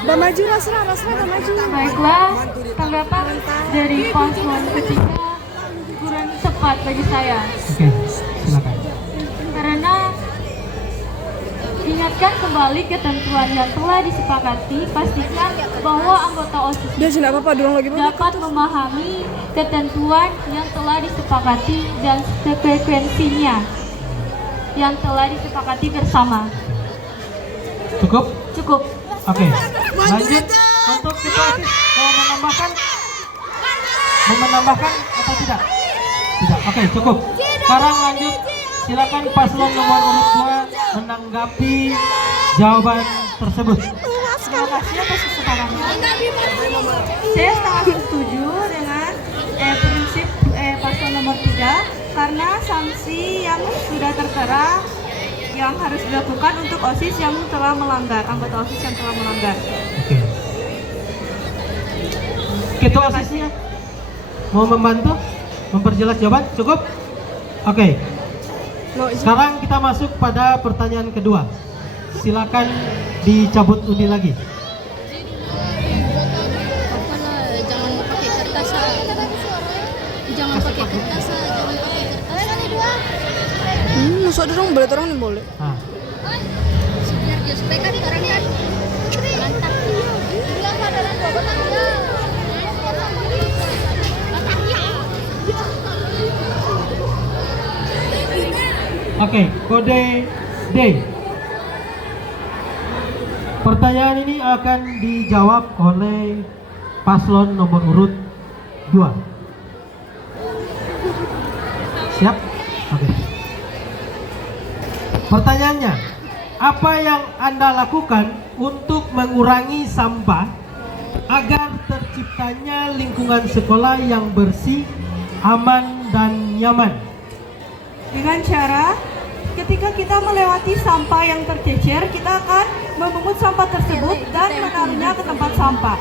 Maju Rasra maju. Baiklah, tanggapan dari paslon ketiga kurang tepat bagi saya. Oke, silakan. Karena ingatkan kembali ketentuan yang telah disepakati, pastikan bahwa anggota OSIS dapat memahami ketentuan yang telah disepakati dan frekuensinya yang telah disepakati bersama. Cukup? Cukup. Oke. Lanjut untuk ketua OSIS, mau menambahkan atau tidak? Tidak. Oke, cukup. Sekarang lanjut, silakan paslon nomor urut 2 menanggapi jawaban tersebut. Terima kasih atas kesempatannya. Saya sangat setuju dengan prinsip paslon nomor 3 karena sanksi yang sudah tertera yang harus dilakukan untuk OSIS yang telah melanggar, anggota OSIS yang telah melanggar. Oke. Ketua OSISnya mau membantu memperjelas jawaban? Cukup? Oke. Sekarang kita masuk pada pertanyaan kedua. Silakan dicabut undi lagi. Jangan pakai kertas. Jangan pakai kertas. Masuk dong, boleh orang nih boleh. Nah, Biar dia supaya kan orang kan mantap. oke, kode D. Pertanyaan ini akan dijawab oleh paslon nomor urut 2. Siap? Oke. Pertanyaannya, apa yang Anda lakukan untuk mengurangi sampah agar terciptanya lingkungan sekolah yang bersih, aman, dan nyaman? Dengan cara ketika kita melewati sampah yang tercecer, kita akan memungut sampah tersebut dan menaruhnya ke tempat sampah.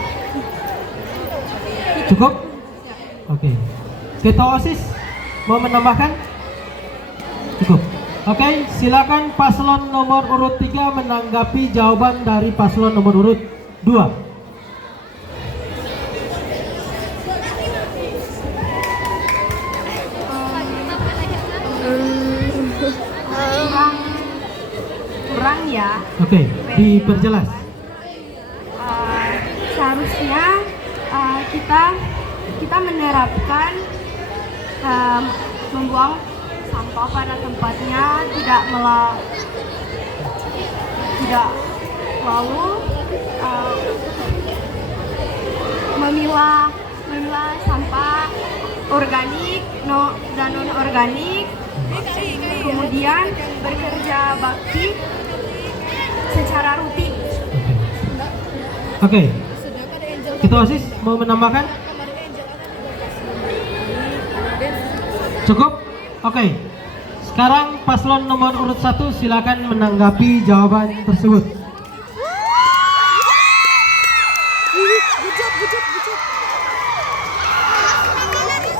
Cukup? Oke. Ketua OSIS mau menambahkan? Cukup. Oke, silakan paslon nomor urut 3 menanggapi jawaban dari paslon nomor urut 2. Kurang ya. Oke, diperjelas. Seharusnya kita menerapkan membuang sampah pada tempatnya, tidak lalu memilah sampah organik dan non organik, kemudian bekerja bakti secara rutin. Oke. Ketua OSIS mau menambahkan? Cukup? Oke. Sekarang paslon nomor urut 1 silakan menanggapi jawaban tersebut.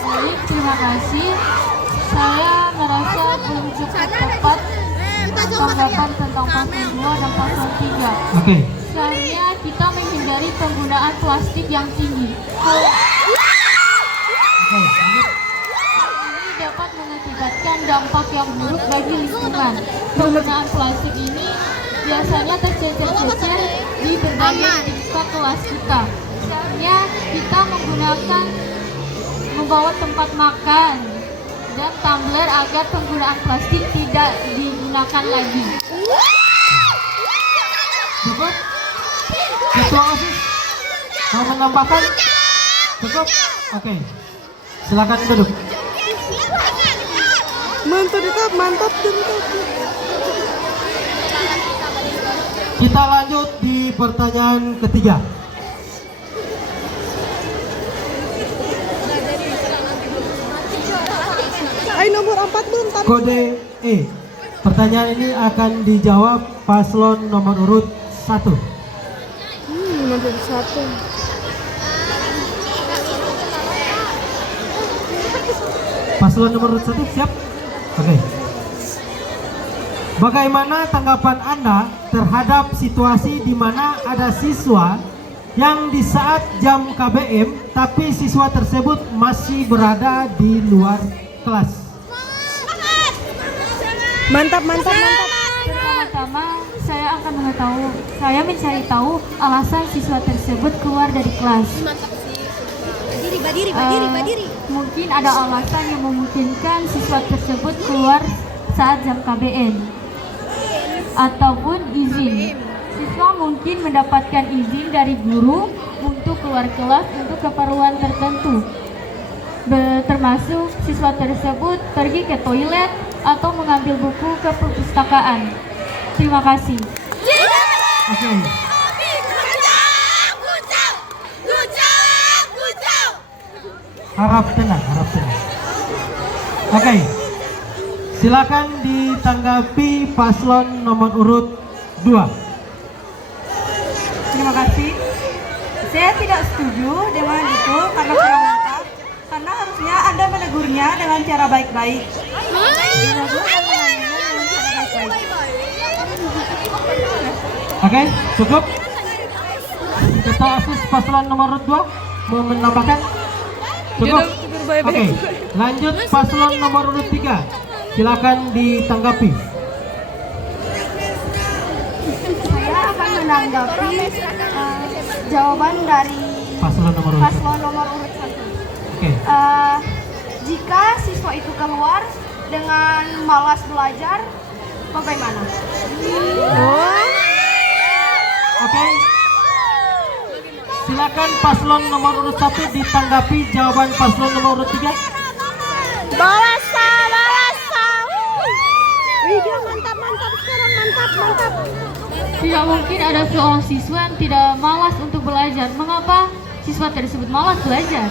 Baik, terima kasih. Saya merasa belum cukup tepat tanggapan tentang pasal 2 dan pasal 3. Oke. Seharusnya kita menghindari penggunaan plastik yang tinggi. Hal Oke, lanjut. ini dapat mengakibatkan dampak yang buruk bagi lingkungan. Penggunaan plastik ini biasanya tercecer-cecer di berbagai tingkat kelas kita. Seharusnya kita membawa tempat makan dan tumbler agar penggunaan plastik tidak digunakan lagi. Cukup? Ketua OSIS mau menambahkan? Cukup? Oke. Silakan duduk. Mantap. Kita lanjut di pertanyaan ketiga. Nomor 4 belum. Kode E. Pertanyaan ini akan dijawab paslon nomor urut 1. Nomor 1. Paslon nomor urut 1 siap? Oke. Bagaimana tanggapan Anda terhadap situasi di mana ada siswa yang di saat jam KBM tapi siswa tersebut masih berada di luar kelas? Mantap. Pertama-tama saya mencari tahu alasan siswa tersebut keluar dari kelas. Mungkin ada alasan yang memungkinkan siswa tersebut keluar saat jam KBM ataupun izin. Siswa mungkin mendapatkan izin dari guru untuk keluar kelas untuk keperluan tertentu. Termasuk siswa tersebut pergi ke toilet atau mengambil buku ke perpustakaan. Terima kasih. Oke. Harap tenang. Oke. Silakan ditanggapi paslon nomor urut 2. Terima kasih. Saya tidak setuju dengan itu karena kurang lengkap. Karena harusnya Anda menegurnya menanganinya dengan cara baik-baik. Oke, cukup. Ketua OSIS paslon nomor 2 mau menambahkan? Cukup. Oke, lanjut paslon nomor 3. Silakan ditanggapi. Saya akan menanggapi jawaban dari Paslon nomor 1. paslon nomor urut 1. Oke. Jika siswa itu keluar dengan malas belajar, bagaimana? Oke. Silakan paslon nomor urut 1 ditanggapi jawaban paslon nomor urut 3. Tidak mungkin ada seorang siswa yang tidak malas untuk belajar. Mengapa siswa tersebut malas belajar?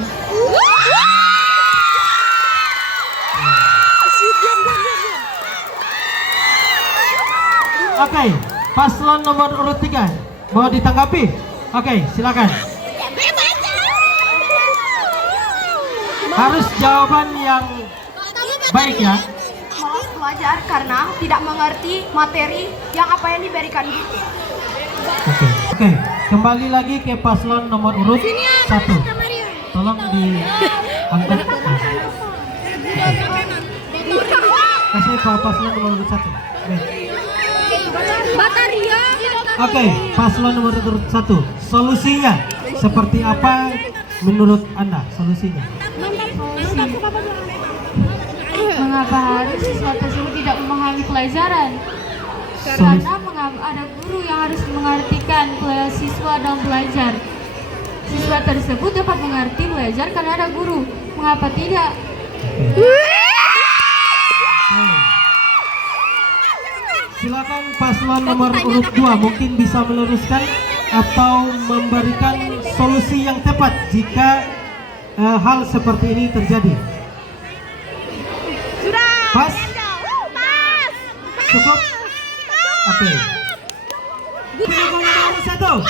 Oke, paslon nomor urut 3 mau ditanggapi? Oke, silakan. Harus jawaban yang baik ya. Malas belajar karena tidak mengerti materi yang apa yang diberikan guru. Oke, kembali lagi ke paslon nomor urut 1. Tolong diangkat. Kasih ke paslon nomor urut 1. Oke, paslon nomor urut 1. Solusinya seperti apa menurut Anda? Solusinya? Mengapa harus siswa tersebut tidak memahami pelajaran? Karena ada guru yang harus mengartikan siswa dalam belajar. Siswa tersebut dapat mengerti belajar karena ada guru. Mengapa tidak? Silakan paslon nomor urut 2 mungkin bisa meluruskan atau memberikan solusi yang tepat jika hal seperti ini terjadi. Pas? Cukup? Oke. Pendukung nomor 1.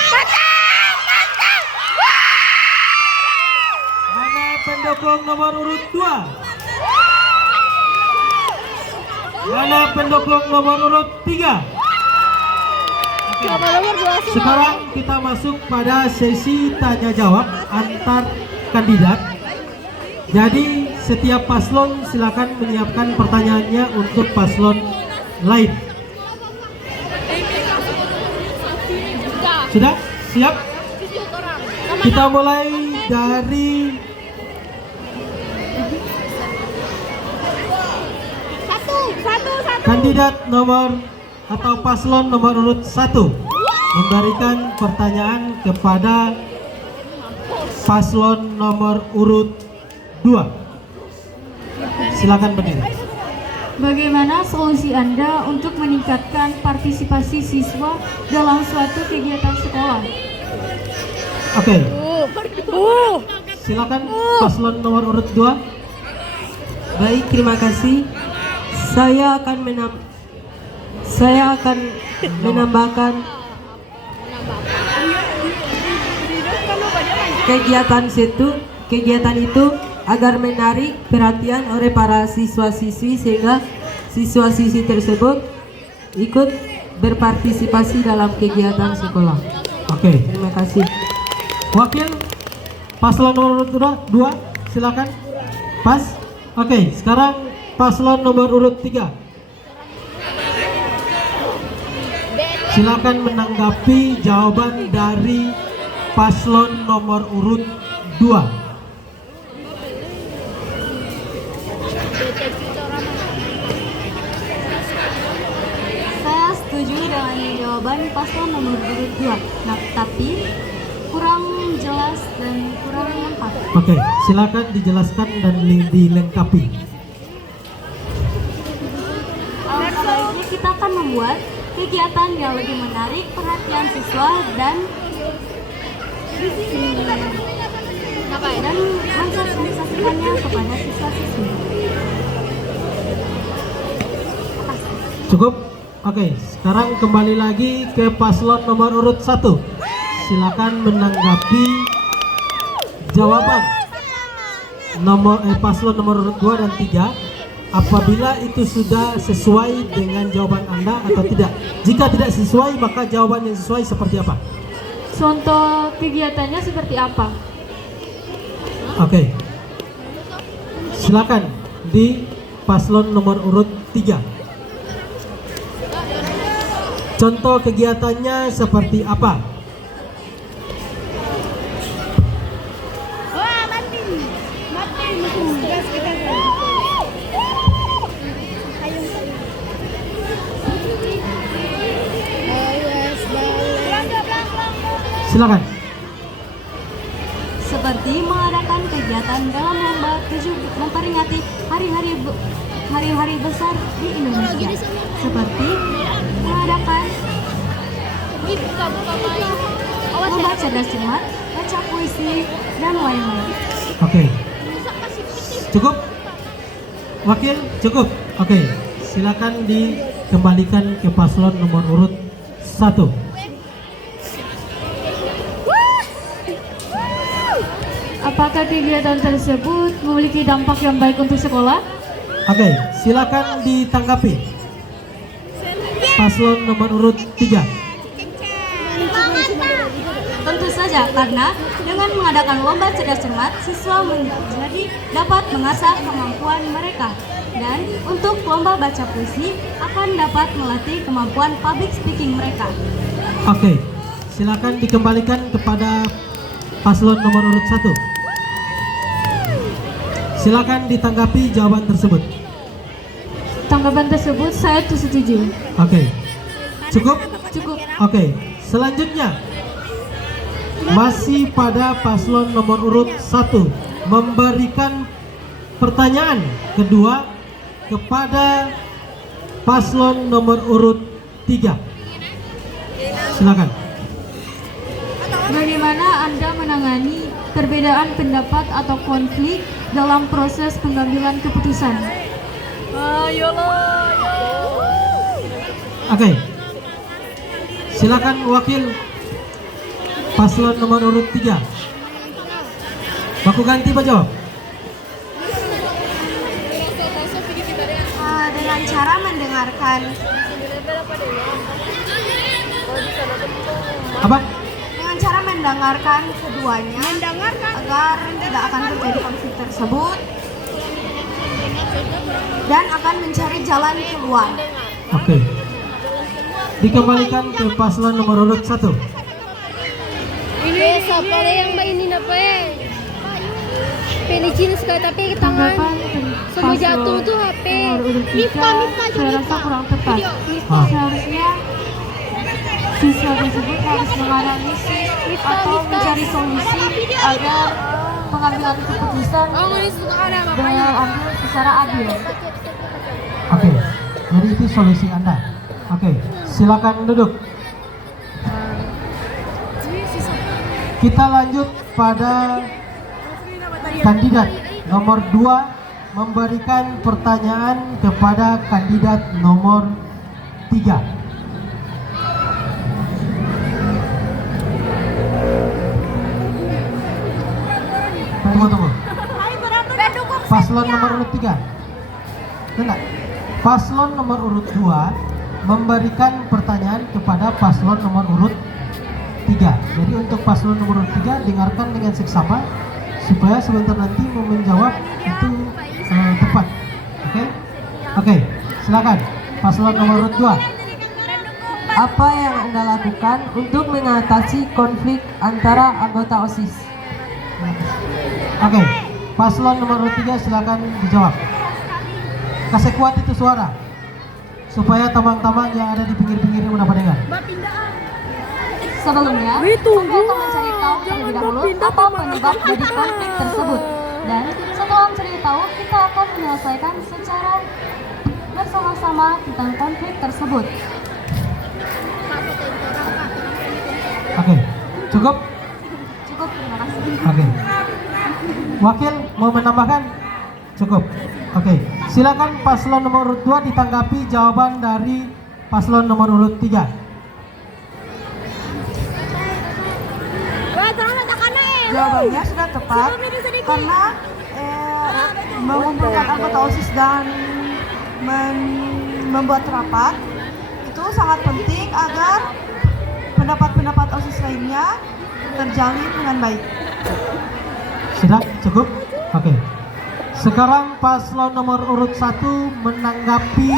Mana pendukung nomor urut 2? Mana pendukung nomor urut 3? Oke. Sekarang kita masuk pada sesi tanya jawab antar kandidat. Jadi setiap paslon silakan menyiapkan pertanyaannya untuk paslon lain. Sudah? Siap? Kita mulai dari kandidat nomor atau paslon nomor urut 1 memberikan pertanyaan kepada paslon nomor urut 2. Silakan berdiri. Bagaimana solusi Anda untuk meningkatkan partisipasi siswa dalam suatu kegiatan sekolah? Oke. Silakan paslon nomor urut 2. Baik, terima kasih. Saya akan menambahkan kegiatan itu agar menarik perhatian oleh para siswa-siswi sehingga siswa-siswi tersebut ikut berpartisipasi dalam kegiatan sekolah. Oke. Terima kasih. Wakil paslon nomor urut 2, silakan. Pas. Oke, sekarang paslon nomor urut 3. Silakan menanggapi jawaban dari paslon nomor urut 2. Saya setuju dengan jawaban paslon nomor urut 2, tapi kurang jelas dan kurang lengkap. Oke, silakan dijelaskan dan dilengkapi. Alangkah baiknya kita akan membuat kegiatan yang lebih menarik perhatian siswa dan mensosialisasikannya kepada siswa-siswi. Cukup? Oke, sekarang kembali lagi ke paslon nomor urut 1. Silakan menanggapi jawaban paslon nomor urut 2 dan 3 apabila itu sudah sesuai dengan jawaban Anda atau tidak. Jika tidak sesuai, maka jawaban yang sesuai seperti apa? Contoh kegiatannya seperti apa? Oke. Silakan di paslon nomor urut 3. Contoh kegiatannya seperti apa? Silakan. Seperti mengadakan kegiatan dalam lomba memperingati hari-hari besar di Indonesia, seperti mengadakan lomba cerdas cermat, baca puisi, dan lain-lain. Oke. Cukup? Wakil, cukup. Oke. Silakan dikembalikan ke paslon nomor urut 1. Apakah kegiatan tersebut memiliki dampak yang baik untuk sekolah? Oke, silakan ditanggapi. Paslon nomor urut 3. Tentu saja, karena dengan mengadakan lomba cerdas cermat, siswa menjadi dapat mengasah kemampuan mereka. Dan untuk lomba baca puisi akan dapat melatih kemampuan public speaking mereka. Oke, silakan dikembalikan kepada paslon nomor urut 1. Silakan ditanggapi jawaban tersebut. Tanggapan tersebut saya setuju. Oke. Cukup? Cukup. Oke, selanjutnya masih pada paslon nomor urut 1 memberikan pertanyaan kedua kepada paslon nomor urut 3. Silakan. Bagaimana Anda menangani perbedaan pendapat atau konflik dalam proses pengambilan keputusan? Oke. Silakan wakil paslon nomor urut 3. Baku ganti Pak jawab. Dengan cara mendengarkan Apa? dengan cara mendengarkan keduanya agar tidak akan terjadi konflik tersebut dan akan mencari jalan keluar. Oke. Dikembalikan ke paslon nomor urut 1. Ini siapa yang ini apa pelicin sekali tapi ke tangan semua jatuh tuh HP. Mifa saya rasa kurang tepat. Seharusnya siswa tersebut harus menganalisis atau mencari solusi agar pengambilan keputusan diambil secara adil. Oke. Jadi itu solusi Anda. Oke. Silakan duduk. Kita lanjut pada kandidat nomor 2 memberikan pertanyaan kepada kandidat nomor 3. Tunggu. Paslon nomor urut 3. Tidak. Paslon nomor urut 2 memberikan pertanyaan kepada paslon nomor urut 3. Jadi untuk paslon nomor 3 dengarkan dengan seksama supaya sebentar nanti mau menjawab itu tepat. Oke, silakan paslon nomor 2. Apa yang Anda lakukan untuk mengatasi konflik antara anggota OSIS? Oke, paslon nomor 3 silakan dijawab. Kasih kuat itu suara supaya tamang-tamang yang ada di pinggir-pinggir ini mendapat dengar. Sebelumnya, saya akan mencari tahu terlebih dahulu apa penyebab dari konflik tersebut. Dan setelah mencari tahu, kita akan menyelesaikan secara bersama-sama tentang konflik tersebut. Oke, cukup? Cukup, terima kasih. Oke. Wakil mau menambahkan? Cukup. Oke, silakan paslon nomor urut 2 ditanggapi jawaban dari paslon nomor urut 3. Jawabannya sudah tepat karena mengumpulkan anggota OSIS dan membuat rapat itu sangat penting agar pendapat-pendapat OSIS lainnya terjalin dengan baik. Sudah cukup? Oke. Sekarang paslon nomor urut 1 menanggapi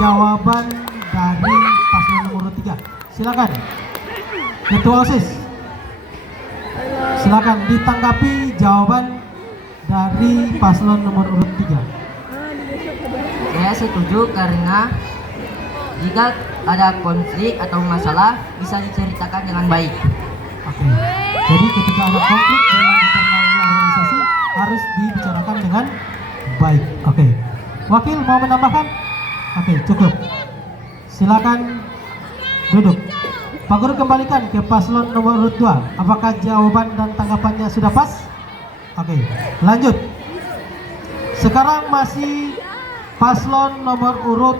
jawaban dari paslon nomor urut 3. Silakan. Ketua OSIS. Silakan ditanggapi jawaban dari paslon nomor urut 3. Saya setuju karena jika ada konflik atau masalah bisa diceritakan dengan baik. Oke. Jadi ketika ada konflik dalam internal organisasi harus dibicarakan dengan baik. Oke. Wakil mau menambahkan? Oke, cukup. Silakan duduk. Pak Guru kembalikan ke paslon nomor urut 2. Apakah jawaban dan tanggapannya sudah pas? Oke, lanjut. Sekarang masih paslon nomor urut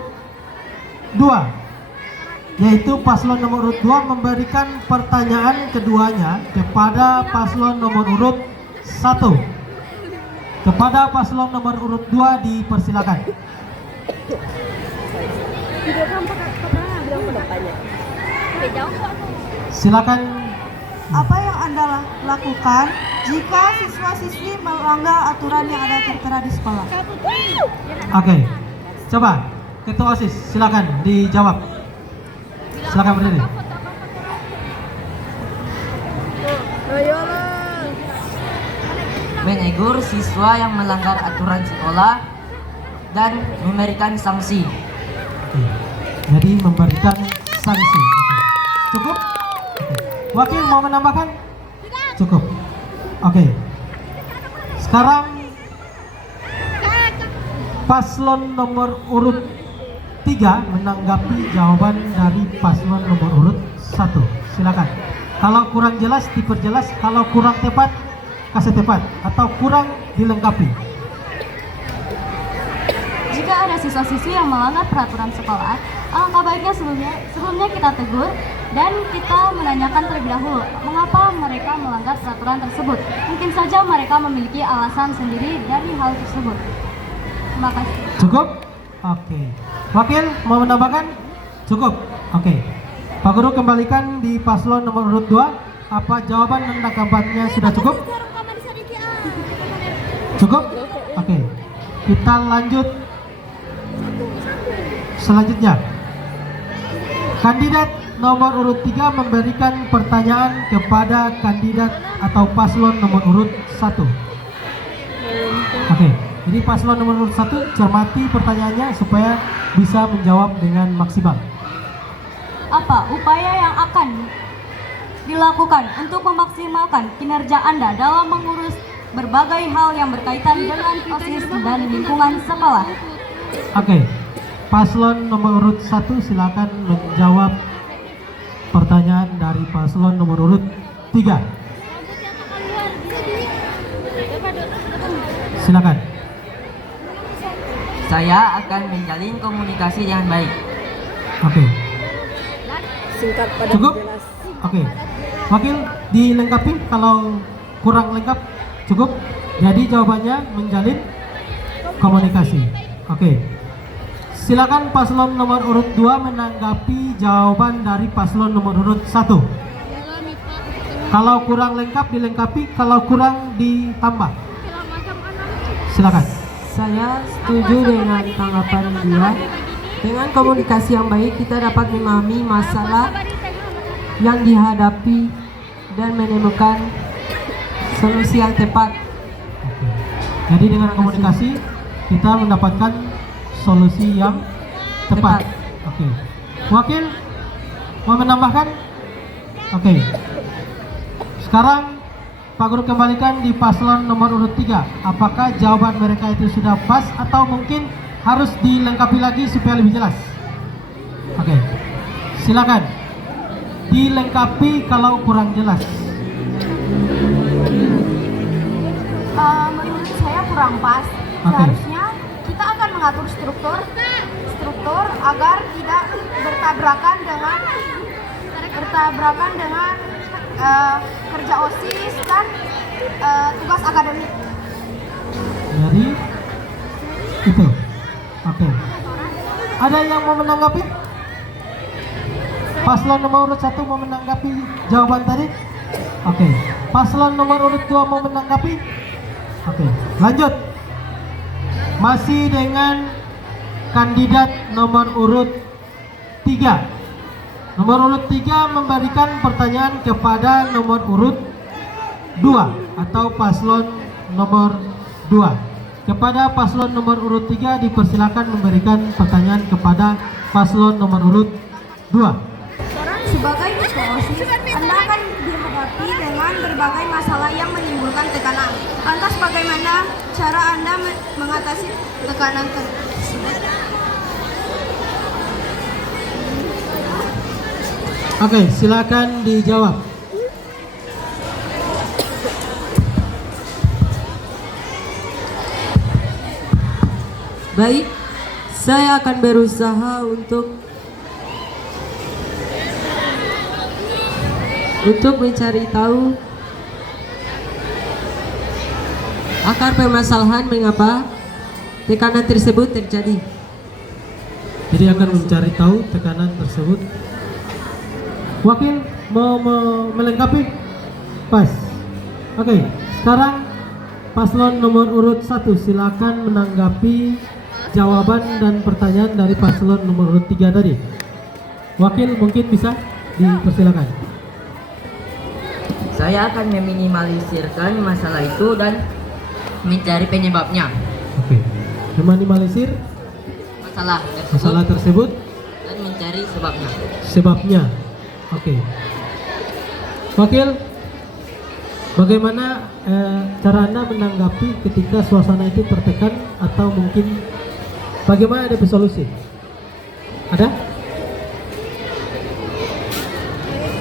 2, yaitu paslon nomor urut 2 memberikan pertanyaan keduanya kepada paslon nomor urut 1. Kepada paslon nomor urut 2 dipersilakan. Silakan. Apa yang Anda lakukan jika siswa-siswi melanggar aturan yang ada tertera di sekolah? Oke. Coba Ketua OSIS silakan dijawab. Silakan berdiri. Menegur siswa yang melanggar aturan sekolah dan memberikan sanksi. Oke. Jadi memberikan sanksi. Oke. Cukup? Oke. Wakil mau menambahkan? Cukup. Oke. Sekarang paslon nomor urut 3 menanggapi jawaban dari paslon nomor urut 1. Silakan. Kalau kurang jelas diperjelas, kalau kurang tepat kasih tepat, atau kurang dilengkapi. Jika ada siswa-siswi yang melanggar peraturan sekolah, alangkah baiknya sebelumnya kita tegur dan kita menanyakan terlebih dahulu mengapa mereka melanggar peraturan tersebut. Mungkin saja mereka memiliki alasan sendiri dari hal tersebut. Terima kasih. Cukup? Oke. Wakil mau menambahkan? Cukup? Oke. Pak Guru kembalikan di paslon nomor urut 2. Apa jawaban dan tanggapannya sudah cukup? Cukup? Oke. Kita lanjut. Selanjutnya, kandidat nomor urut 3 memberikan pertanyaan kepada kandidat atau paslon nomor urut 1. Oke. Jadi paslon nomor urut 1 cermati pertanyaannya supaya bisa menjawab dengan maksimal. Apa upaya yang akan dilakukan untuk memaksimalkan kinerja Anda dalam mengurus berbagai hal yang berkaitan dengan OSIS dan lingkungan sekolah? Oke. Paslon nomor urut 1 silakan menjawab pertanyaan dari paslon nomor urut 3. Silakan. Saya akan menjalin komunikasi dengan baik. Oke. Cukup? Oke. Wakil dilengkapi kalau kurang lengkap. Cukup? Jadi jawabannya menjalin komunikasi. Oke. Silakan paslon nomor urut 2 menanggapi jawaban dari paslon nomor urut 1. Kalau kurang lengkap dilengkapi, kalau kurang ditambah. Silakan. Saya setuju dengan tanggapan dia. Dengan komunikasi yang baik kita dapat memahami masalah yang dihadapi dan menemukan solusi yang tepat. Oke. Jadi dengan komunikasi kita mendapatkan solusi yang tepat. Oke. Wakil mau menambahkan? Oke. Sekarang Pak Guru kembalikan di paslon nomor urut 3. Apakah jawaban mereka itu sudah pas atau mungkin harus dilengkapi lagi supaya lebih jelas? Oke. Silakan. Dilengkapi kalau kurang jelas. Menurut saya kurang pas. Seharusnya kita akan mengatur struktur agar tidak bertabrakan dengan kerja OSIS dan tugas akademik. Jadi Itu. Oke. Ada yang mau menanggapi? Paslon nomor urut 1 mau menanggapi jawaban tadi? Oke. Paslon nomor urut 2 mau menanggapi? Oke. Lanjut. Masih dengan kandidat nomor urut 3. Nomor urut 3 memberikan pertanyaan kepada nomor urut 2 atau paslon nomor 2. Kepada paslon nomor urut 3 dipersilakan memberikan pertanyaan kepada paslon nomor urut 2. Sebagai ketua OSIS, Anda akan dihadapi dengan berbagai masalah yang menimbulkan tekanan. Lantas bagaimana cara Anda mengatasi tekanan tersebut? Oke, silakan dijawab. Baik, saya akan berusaha untuk mencari tahu akar permasalahan mengapa tekanan tersebut terjadi. Jadi akan mencari tahu tekanan tersebut. Wakil mau melengkapi? Pas. Oke, sekarang paslon nomor urut 1 silakan menanggapi jawaban dan pertanyaan dari paslon nomor urut 3 tadi. Wakil mungkin bisa dipersilakan. Saya akan meminimalisirkan masalah itu dan mencari penyebabnya. Oke. Meminimalisir Masalah tersebut dan mencari sebabnya. sebabnya. Oke. Wakil, bagaimana cara Anda menanggapi ketika suasana itu tertekan atau mungkin bagaimana ada solusi? Ada?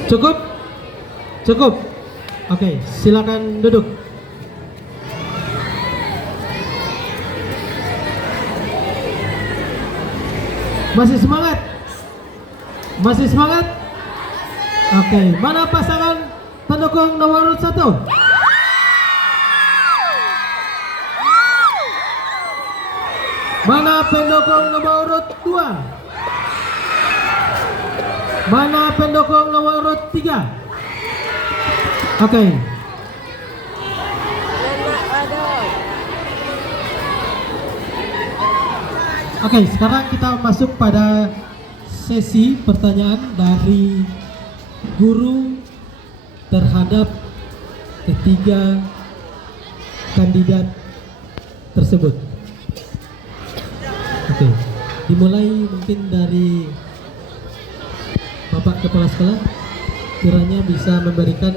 Cukup? Cukup. Oke, silakan duduk. Masih semangat? Masih semangat? Oke, mana pasangan pendukung nomor urut 1? Mana pendukung nomor urut 2? Mana pendukung nomor urut 3? Oke. Oke, sekarang kita masuk pada sesi pertanyaan dari guru terhadap ketiga kandidat tersebut. Oke, dimulai mungkin dari Bapak Kepala Sekolah, kiranya bisa memberikan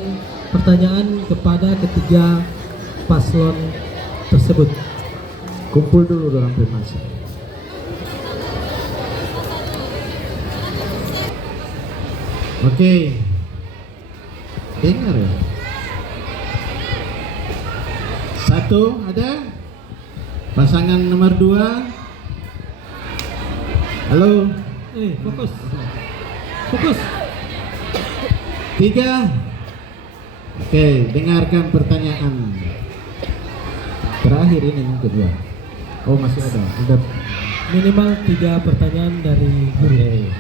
pertanyaan kepada ketiga paslon tersebut. Kumpul dulu dalam primasi. Oke, dengar ya. 1 ada, pasangan nomor 2. Halo. Fokus. Fokus. 3. Oke, dengarkan pertanyaan. Terakhir ini yang kedua. Oh, masih ada. Udah Minimal 3 pertanyaan dari guru. Oke.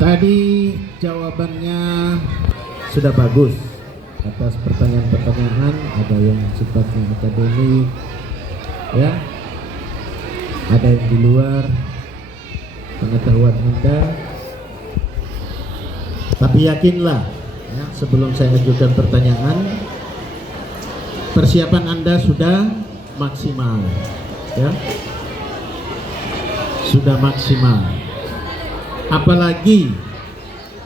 Tadi jawabannya sudah bagus atas pertanyaan-pertanyaan, ada yang sifatnya akademik, ya, ada yang di luar pengetahuan Anda. Tapi yakinlah, ya, sebelum saya ajukan pertanyaan, persiapan Anda sudah maksimal, ya, sudah maksimal. Apalagi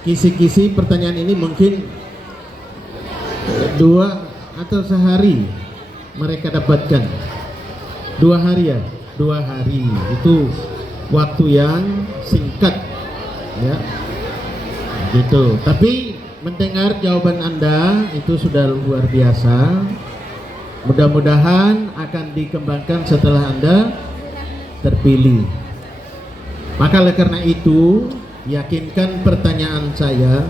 kisi-kisi pertanyaan ini mungkin 2 atau sehari mereka dapatkan. 2 hari ya, 2 hari itu waktu yang singkat, ya, gitu. Tapi mendengar jawaban Anda itu sudah luar biasa. Mudah-mudahan akan dikembangkan setelah Anda terpilih. Maka oleh karena itu, yakinkan pertanyaan saya,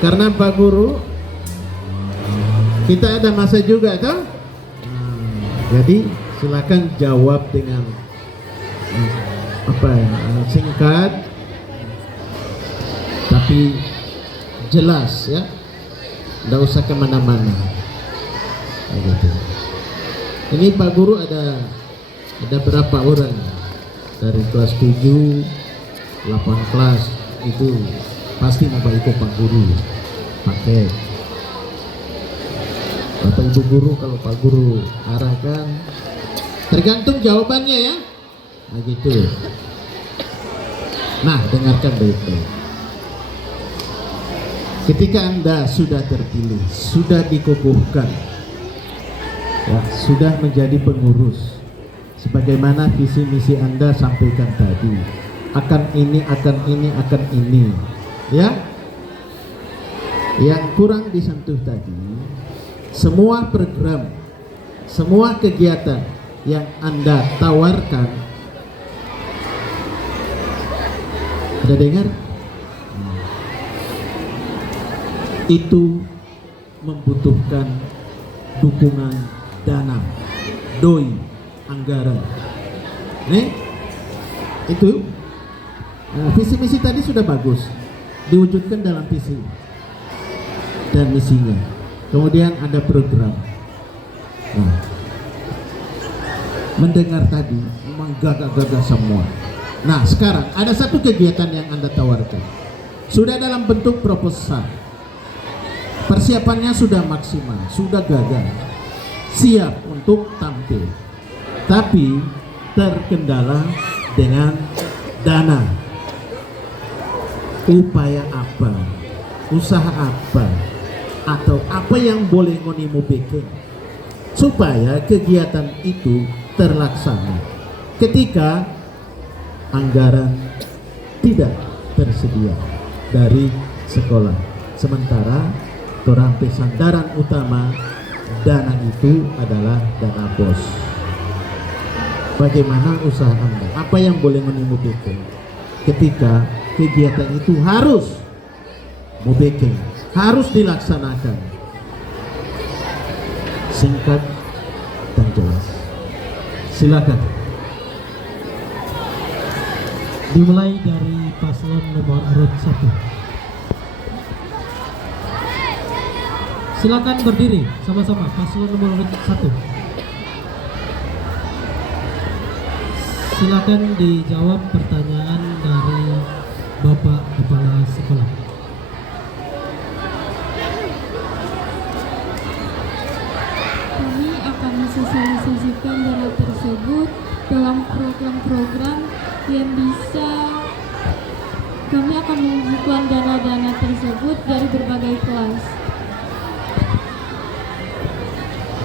karena Pak Guru Kita ada masa juga toh. Jadi silakan jawab dengan singkat tapi jelas ya. Tidak usah kemana-mana. Begitu. Ini Pak Guru ada berapa orang dari kelas 7, 8 kelas itu pasti mau ikut Pak Guru pakai. Bapak Ibu Guru kalau Pak Guru arahkan tergantung jawabannya ya. Begitu. Nah, dengarkan baik-baik. Ketika Anda sudah terpilih, sudah dikukuhkan, ya, sudah menjadi pengurus, sebagaimana visi misi Anda sampaikan tadi, akan ini, ya. Yang kurang disentuh tadi, semua program, semua kegiatan yang Anda tawarkan, ada dengar? Itu membutuhkan dukungan dana, doi, anggaran. Itu visi misi tadi sudah bagus, diwujudkan dalam visi dan misinya. Kemudian ada program. Nah, mendengar tadi menggagah-gagah semua. Nah, sekarang ada satu kegiatan yang Anda tawarkan, sudah dalam bentuk proposal. Persiapannya sudah maksimal, sudah gagal, siap untuk tampil, tapi terkendala dengan dana. Upaya apa, usaha apa, atau apa yang boleh ngonimu bikin supaya kegiatan itu terlaksana ketika anggaran tidak tersedia dari sekolah, sementara perantai sandaran utama dana itu adalah dana BOS. Bagaimana usaha Anda? Apa yang boleh menimbulkan ketika kegiatan itu harus harus dilaksanakan? Singkat dan jelas. Silakan. Dimulai dari paslon nomor urut 1. Silakan berdiri sama-sama, paslon nomor urut 1. Silakan dijawab pertanyaan dari Bapak Kepala Sekolah. Kami akan mensosialisasikan dana tersebut dalam program-program yang bisa. Kami akan mengumpulkan dana-dana tersebut dari berbagai kelas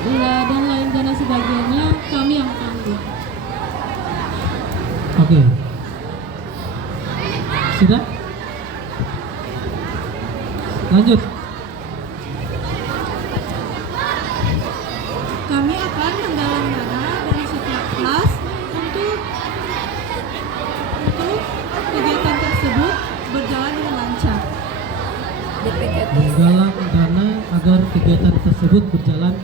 dan lain dana sebagainya kami yang tanggung. Oke. Sudah? Lanjut. Kami akan menggalang dana dari setiap kelas untuk kegiatan tersebut berjalan dengan lancar. Menggalang dana agar kegiatan tersebut berjalan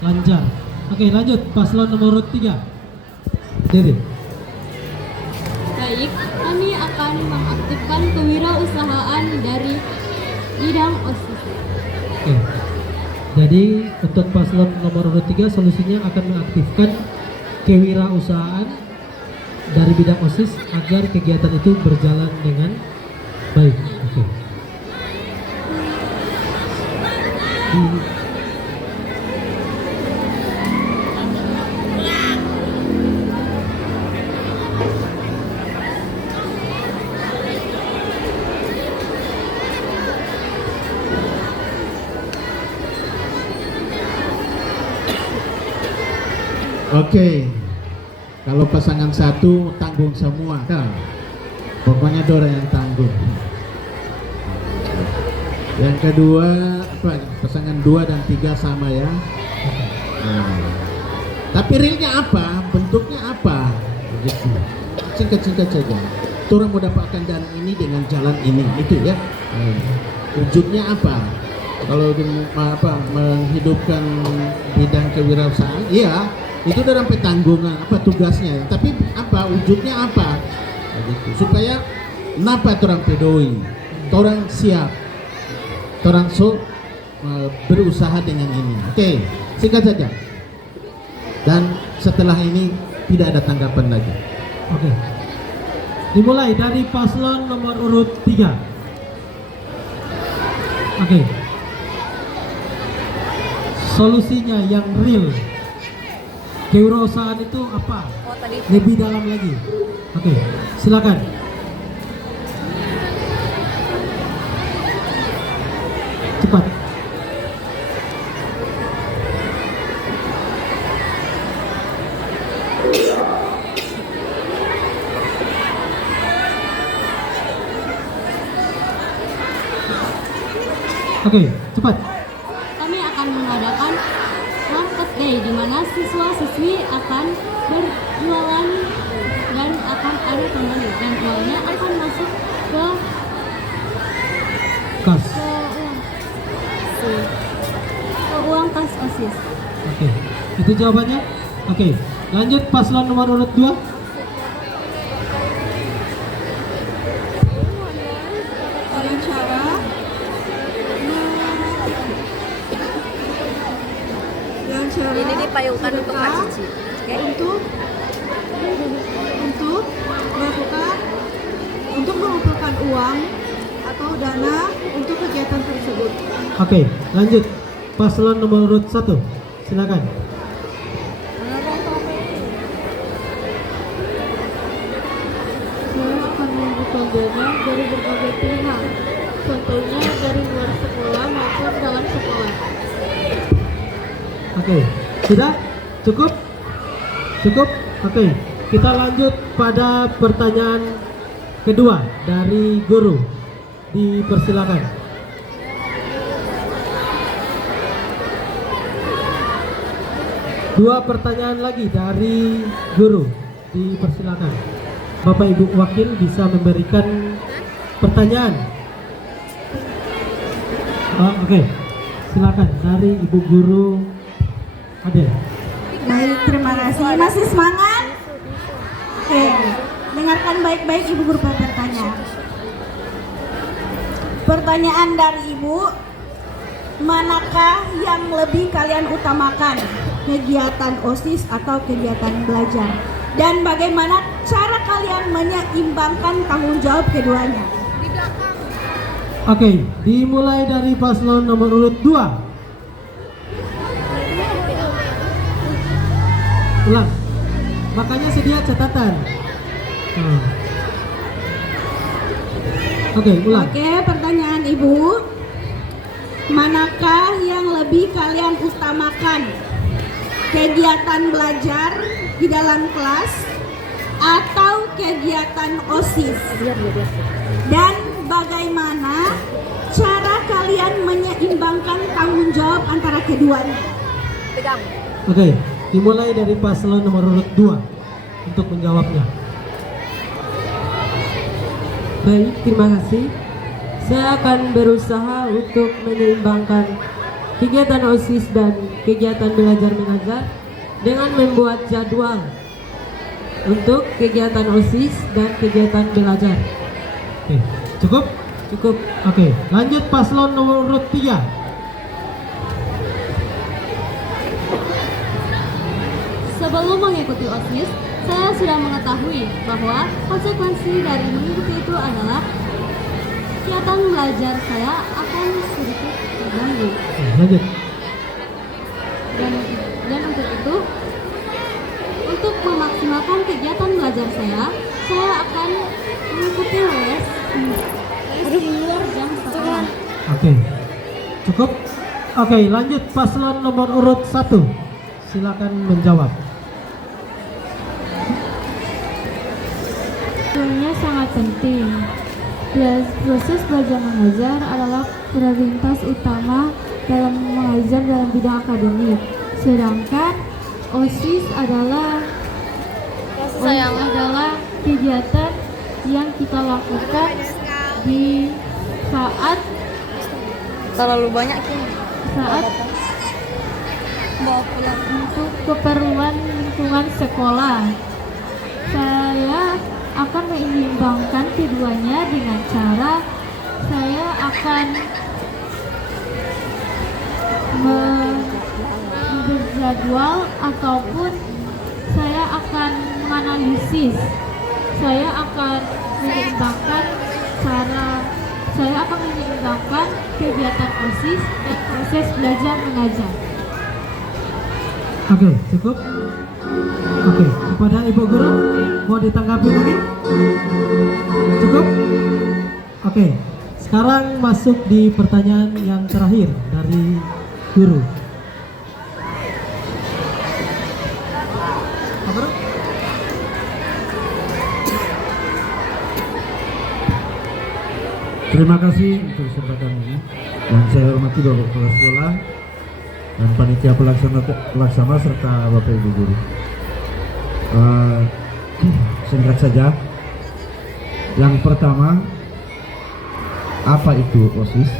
lancar. Oke, lanjut paslon nomor urut 3. Dede. Baik, kami akan mengaktifkan kewirausahaan dari bidang OSIS. Oke. Jadi untuk paslon nomor urut 3 solusinya akan mengaktifkan kewirausahaan dari bidang OSIS agar kegiatan itu berjalan dengan baik. Oke. Oke, kalau pasangan 1 tanggung semua kan? Pokoknya Dora yang tanggung. Yang kedua pasangan 2 dan 3 sama ya. Tapi realnya apa? Bentuknya apa? Begitu. Singkat-singkat saja. Orang mau dapatkan dana ini dengan jalan ini, itu ya. Ujungnya apa? Kalau menghidupkan bidang kewirausahaan, iya itu dalam petanggungan tugasnya. Tapi wujudnya apa? Gitu. Supaya napa orang pedoi, orang siap, orang berusaha dengan ini. Oke, singkat saja. Dan setelah ini tidak ada tanggapan lagi. Oke. Dimulai dari paslon nomor urut 3. Oke. Solusinya yang real. Kewirausahaan itu apa? Lebih dalam lagi. Oke, silakan. Cepat. Oke, cepat. Kami akan mengadakan market day di mana siswa-siswi akan berjualan dan akan ada pembeli dan uangnya akan masuk ke Kas. uang kas OSIS. Oke, itu jawabannya. Oke, lanjut paslon nomor urut 2. Ini dipayungkan untuk Kak Cici. Untuk mengumpulkan uang atau dana untuk kegiatan tersebut. Oke, lanjut paslon nomor urut 1. Silakan. Saya akan membuka dana dari berbagai pihak, contohnya dari luar sekolah maupun dalam sekolah. Oke, sudah? Cukup? Cukup? Oke, kita lanjut pada pertanyaan kedua dari guru. Dipersilakan. Dua pertanyaan lagi dari guru. Dipersilakan. Bapak Ibu Wakil bisa memberikan pertanyaan. Oke, silakan dari Ibu Guru Adel. Baik, terima kasih. Masih semangat? Oke, dengarkan baik-baik Ibu Guru bertanya. Pertanyaan dari Ibu, manakah yang lebih kalian utamakan? Kegiatan OSIS atau kegiatan belajar? Dan bagaimana cara kalian menyeimbangkan tanggung jawab keduanya? Oke, dimulai dari paslon nomor urut 2. Ulang. Makanya sedia catatan. Oke, ulang. Oke, pertanyaan Ibu. Manakah yang lebih kalian utamakan? Kegiatan belajar di dalam kelas atau kegiatan OSIS? Dan bagaimana cara kalian menyeimbangkan tanggung jawab antara keduanya? Oke, dimulai dari paslon nomor urut 2 untuk menjawabnya. Baik, terima kasih. Saya akan berusaha untuk menyeimbangkan kegiatan OSIS dan kegiatan belajar mengajar dengan membuat jadwal untuk kegiatan OSIS dan kegiatan belajar. Oke, cukup? Cukup. Oke, lanjut paslon nomor urut 3. Sebelum mengikuti OSIS, saya sudah mengetahui bahwa konsekuensi dari mengikuti itu adalah kegiatan belajar saya akan sedikit terganggu. Oke, lanjut. Dan untuk itu, untuk memaksimalkan kegiatan belajar saya akan mengikuti les di luar jam sekolah. Oke, cukup? Oke, lanjut paslon nomor urut 1. Silakan menjawab. Sebetulnya sangat penting. Proses belajar mengajar adalah prioritas utama dalam mengajar dalam bidang akademik. Sedangkan OSIS adalah kegiatan yang kita lakukan di saat terlalu banyak kini. Saat Bawa pulang. untuk keperluan lingkungan sekolah, saya akan menyeimbangkan keduanya dengan cara saya akan berjadwal ataupun saya akan menganalisis. Saya akan menyeimbangkan kegiatan OSIS dan proses belajar mengajar. Oke, cukup. Oke, kepada Ibu Guru mau ditanggapi lagi? Cukup? Oke, sekarang masuk di pertanyaan yang terakhir dari guru. Pak Guru? Terima kasih untuk kesempatan ini, dan saya hormati Bapak Kepala Sekolah dan panitia pelaksana serta Bapak Ibu Guru. Singkat saja, yang pertama, apa itu OSIS?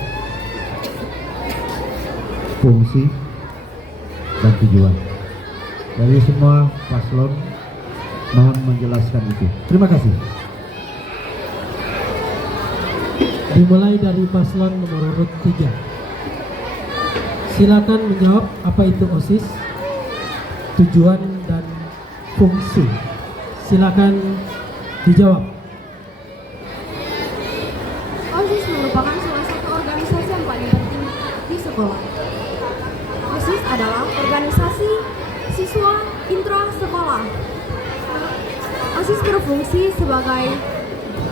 Fungsi dan tujuan. Dari semua paslon mohon menjelaskan itu. Terima kasih. Dimulai dari paslon nomor urut 3. Silakan menjawab apa itu OSIS, tujuan dan fungsi. Silakan dijawab. OSIS merupakan salah satu organisasi yang paling penting di sekolah. OSIS adalah organisasi siswa intra sekolah. OSIS berfungsi sebagai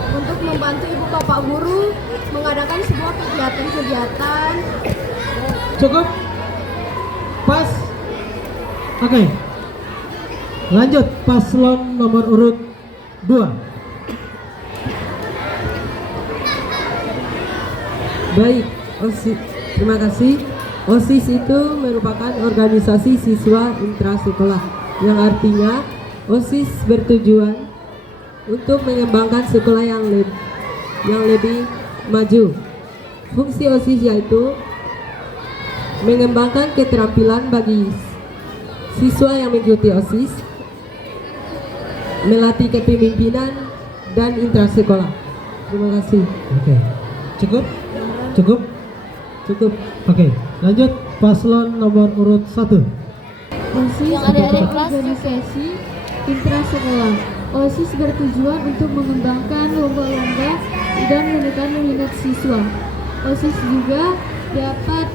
untuk membantu ibu bapak guru mengadakan sebuah kegiatan-kegiatan. Cukup? Pas? Oke. Lanjut, paslon nomor urut 2. Baik, OSIS. Terima kasih. OSIS itu merupakan organisasi siswa intrasekolah, yang artinya OSIS bertujuan untuk mengembangkan sekolah yang lebih maju. Fungsi OSIS yaitu mengembangkan keterampilan bagi siswa yang mengikuti OSIS, melatih kepemimpinan dan intrasekolah. Terima kasih. Oke. Cukup? Cukup? Cukup. Oke, lanjut paslon nomor urut 1. OSIS adalah organisasi intrasekolah. OSIS bertujuan untuk mengembangkan lomba-lomba dan menekan minat siswa. OSIS juga dapat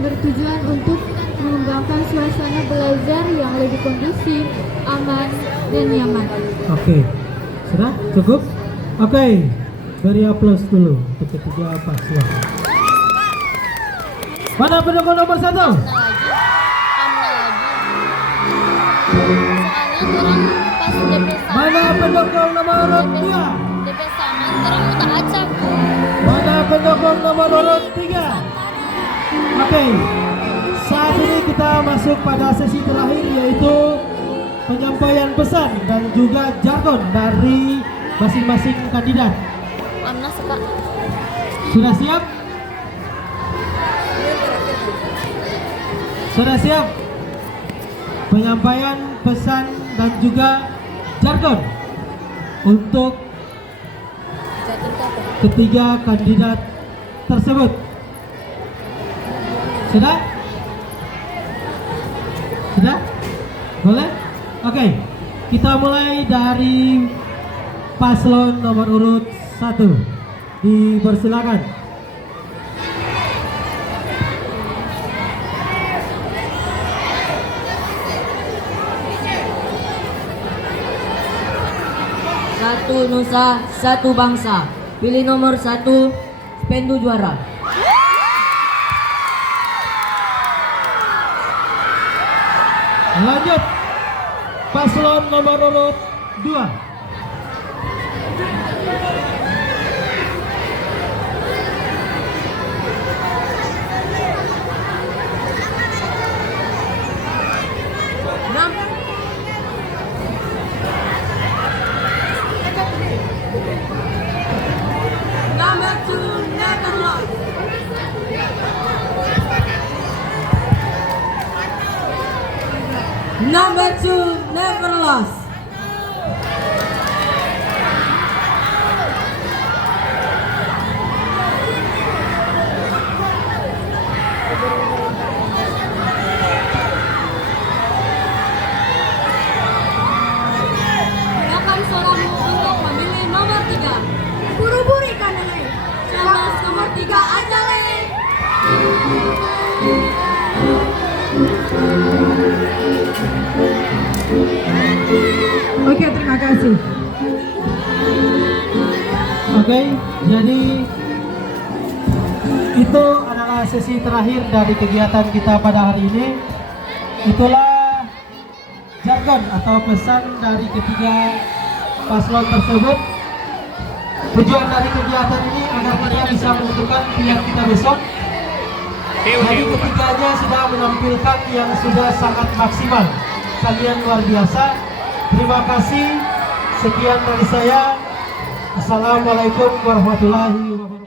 bertujuan untuk mengembangkan suasana belajar yang lebih kondusif, aman, dan nyaman. Oke. Sudah? Cukup? Oke. Beri aplaus dulu untuk ketiga paslon. Mana pendukung nomor 1? Mana pendukung nomor urut 2? Mana pendukung nomor urut 3? Oke. Saat ini kita masuk pada sesi terakhir, yaitu penyampaian pesan dan juga jargon dari masing-masing kandidat. Sudah siap? Sudah siap? Penyampaian pesan dan juga jargon untuk ketiga kandidat tersebut. Sudah? Sudah? Boleh? Oke. Kita mulai dari paslon nomor urut 1. Dipersilakan. Satu Nusa, satu bangsa. Pilih nomor 1, Spendu juara. Lanjut, paslon nomor urut 2. Number 2, Netherlands. Number 2, never lost. Gunakan suaramu untuk memilih nomor 3. Buru-buru ikan lele. Jelas nomor 3 aja, Le. Oke, terima kasih. Oke, jadi itu adalah sesi terakhir dari kegiatan kita pada hari ini. Itulah jargon atau pesan dari ketiga paslon tersebut. Tujuan dari kegiatan ini agar kita bisa menentukan pilihan kita besok. Jadi ketiganya sudah menampilkan yang sudah sangat maksimal. Kalian luar biasa. Terima kasih. Sekian dari saya. Assalamualaikum warahmatullahi wabarakatuh.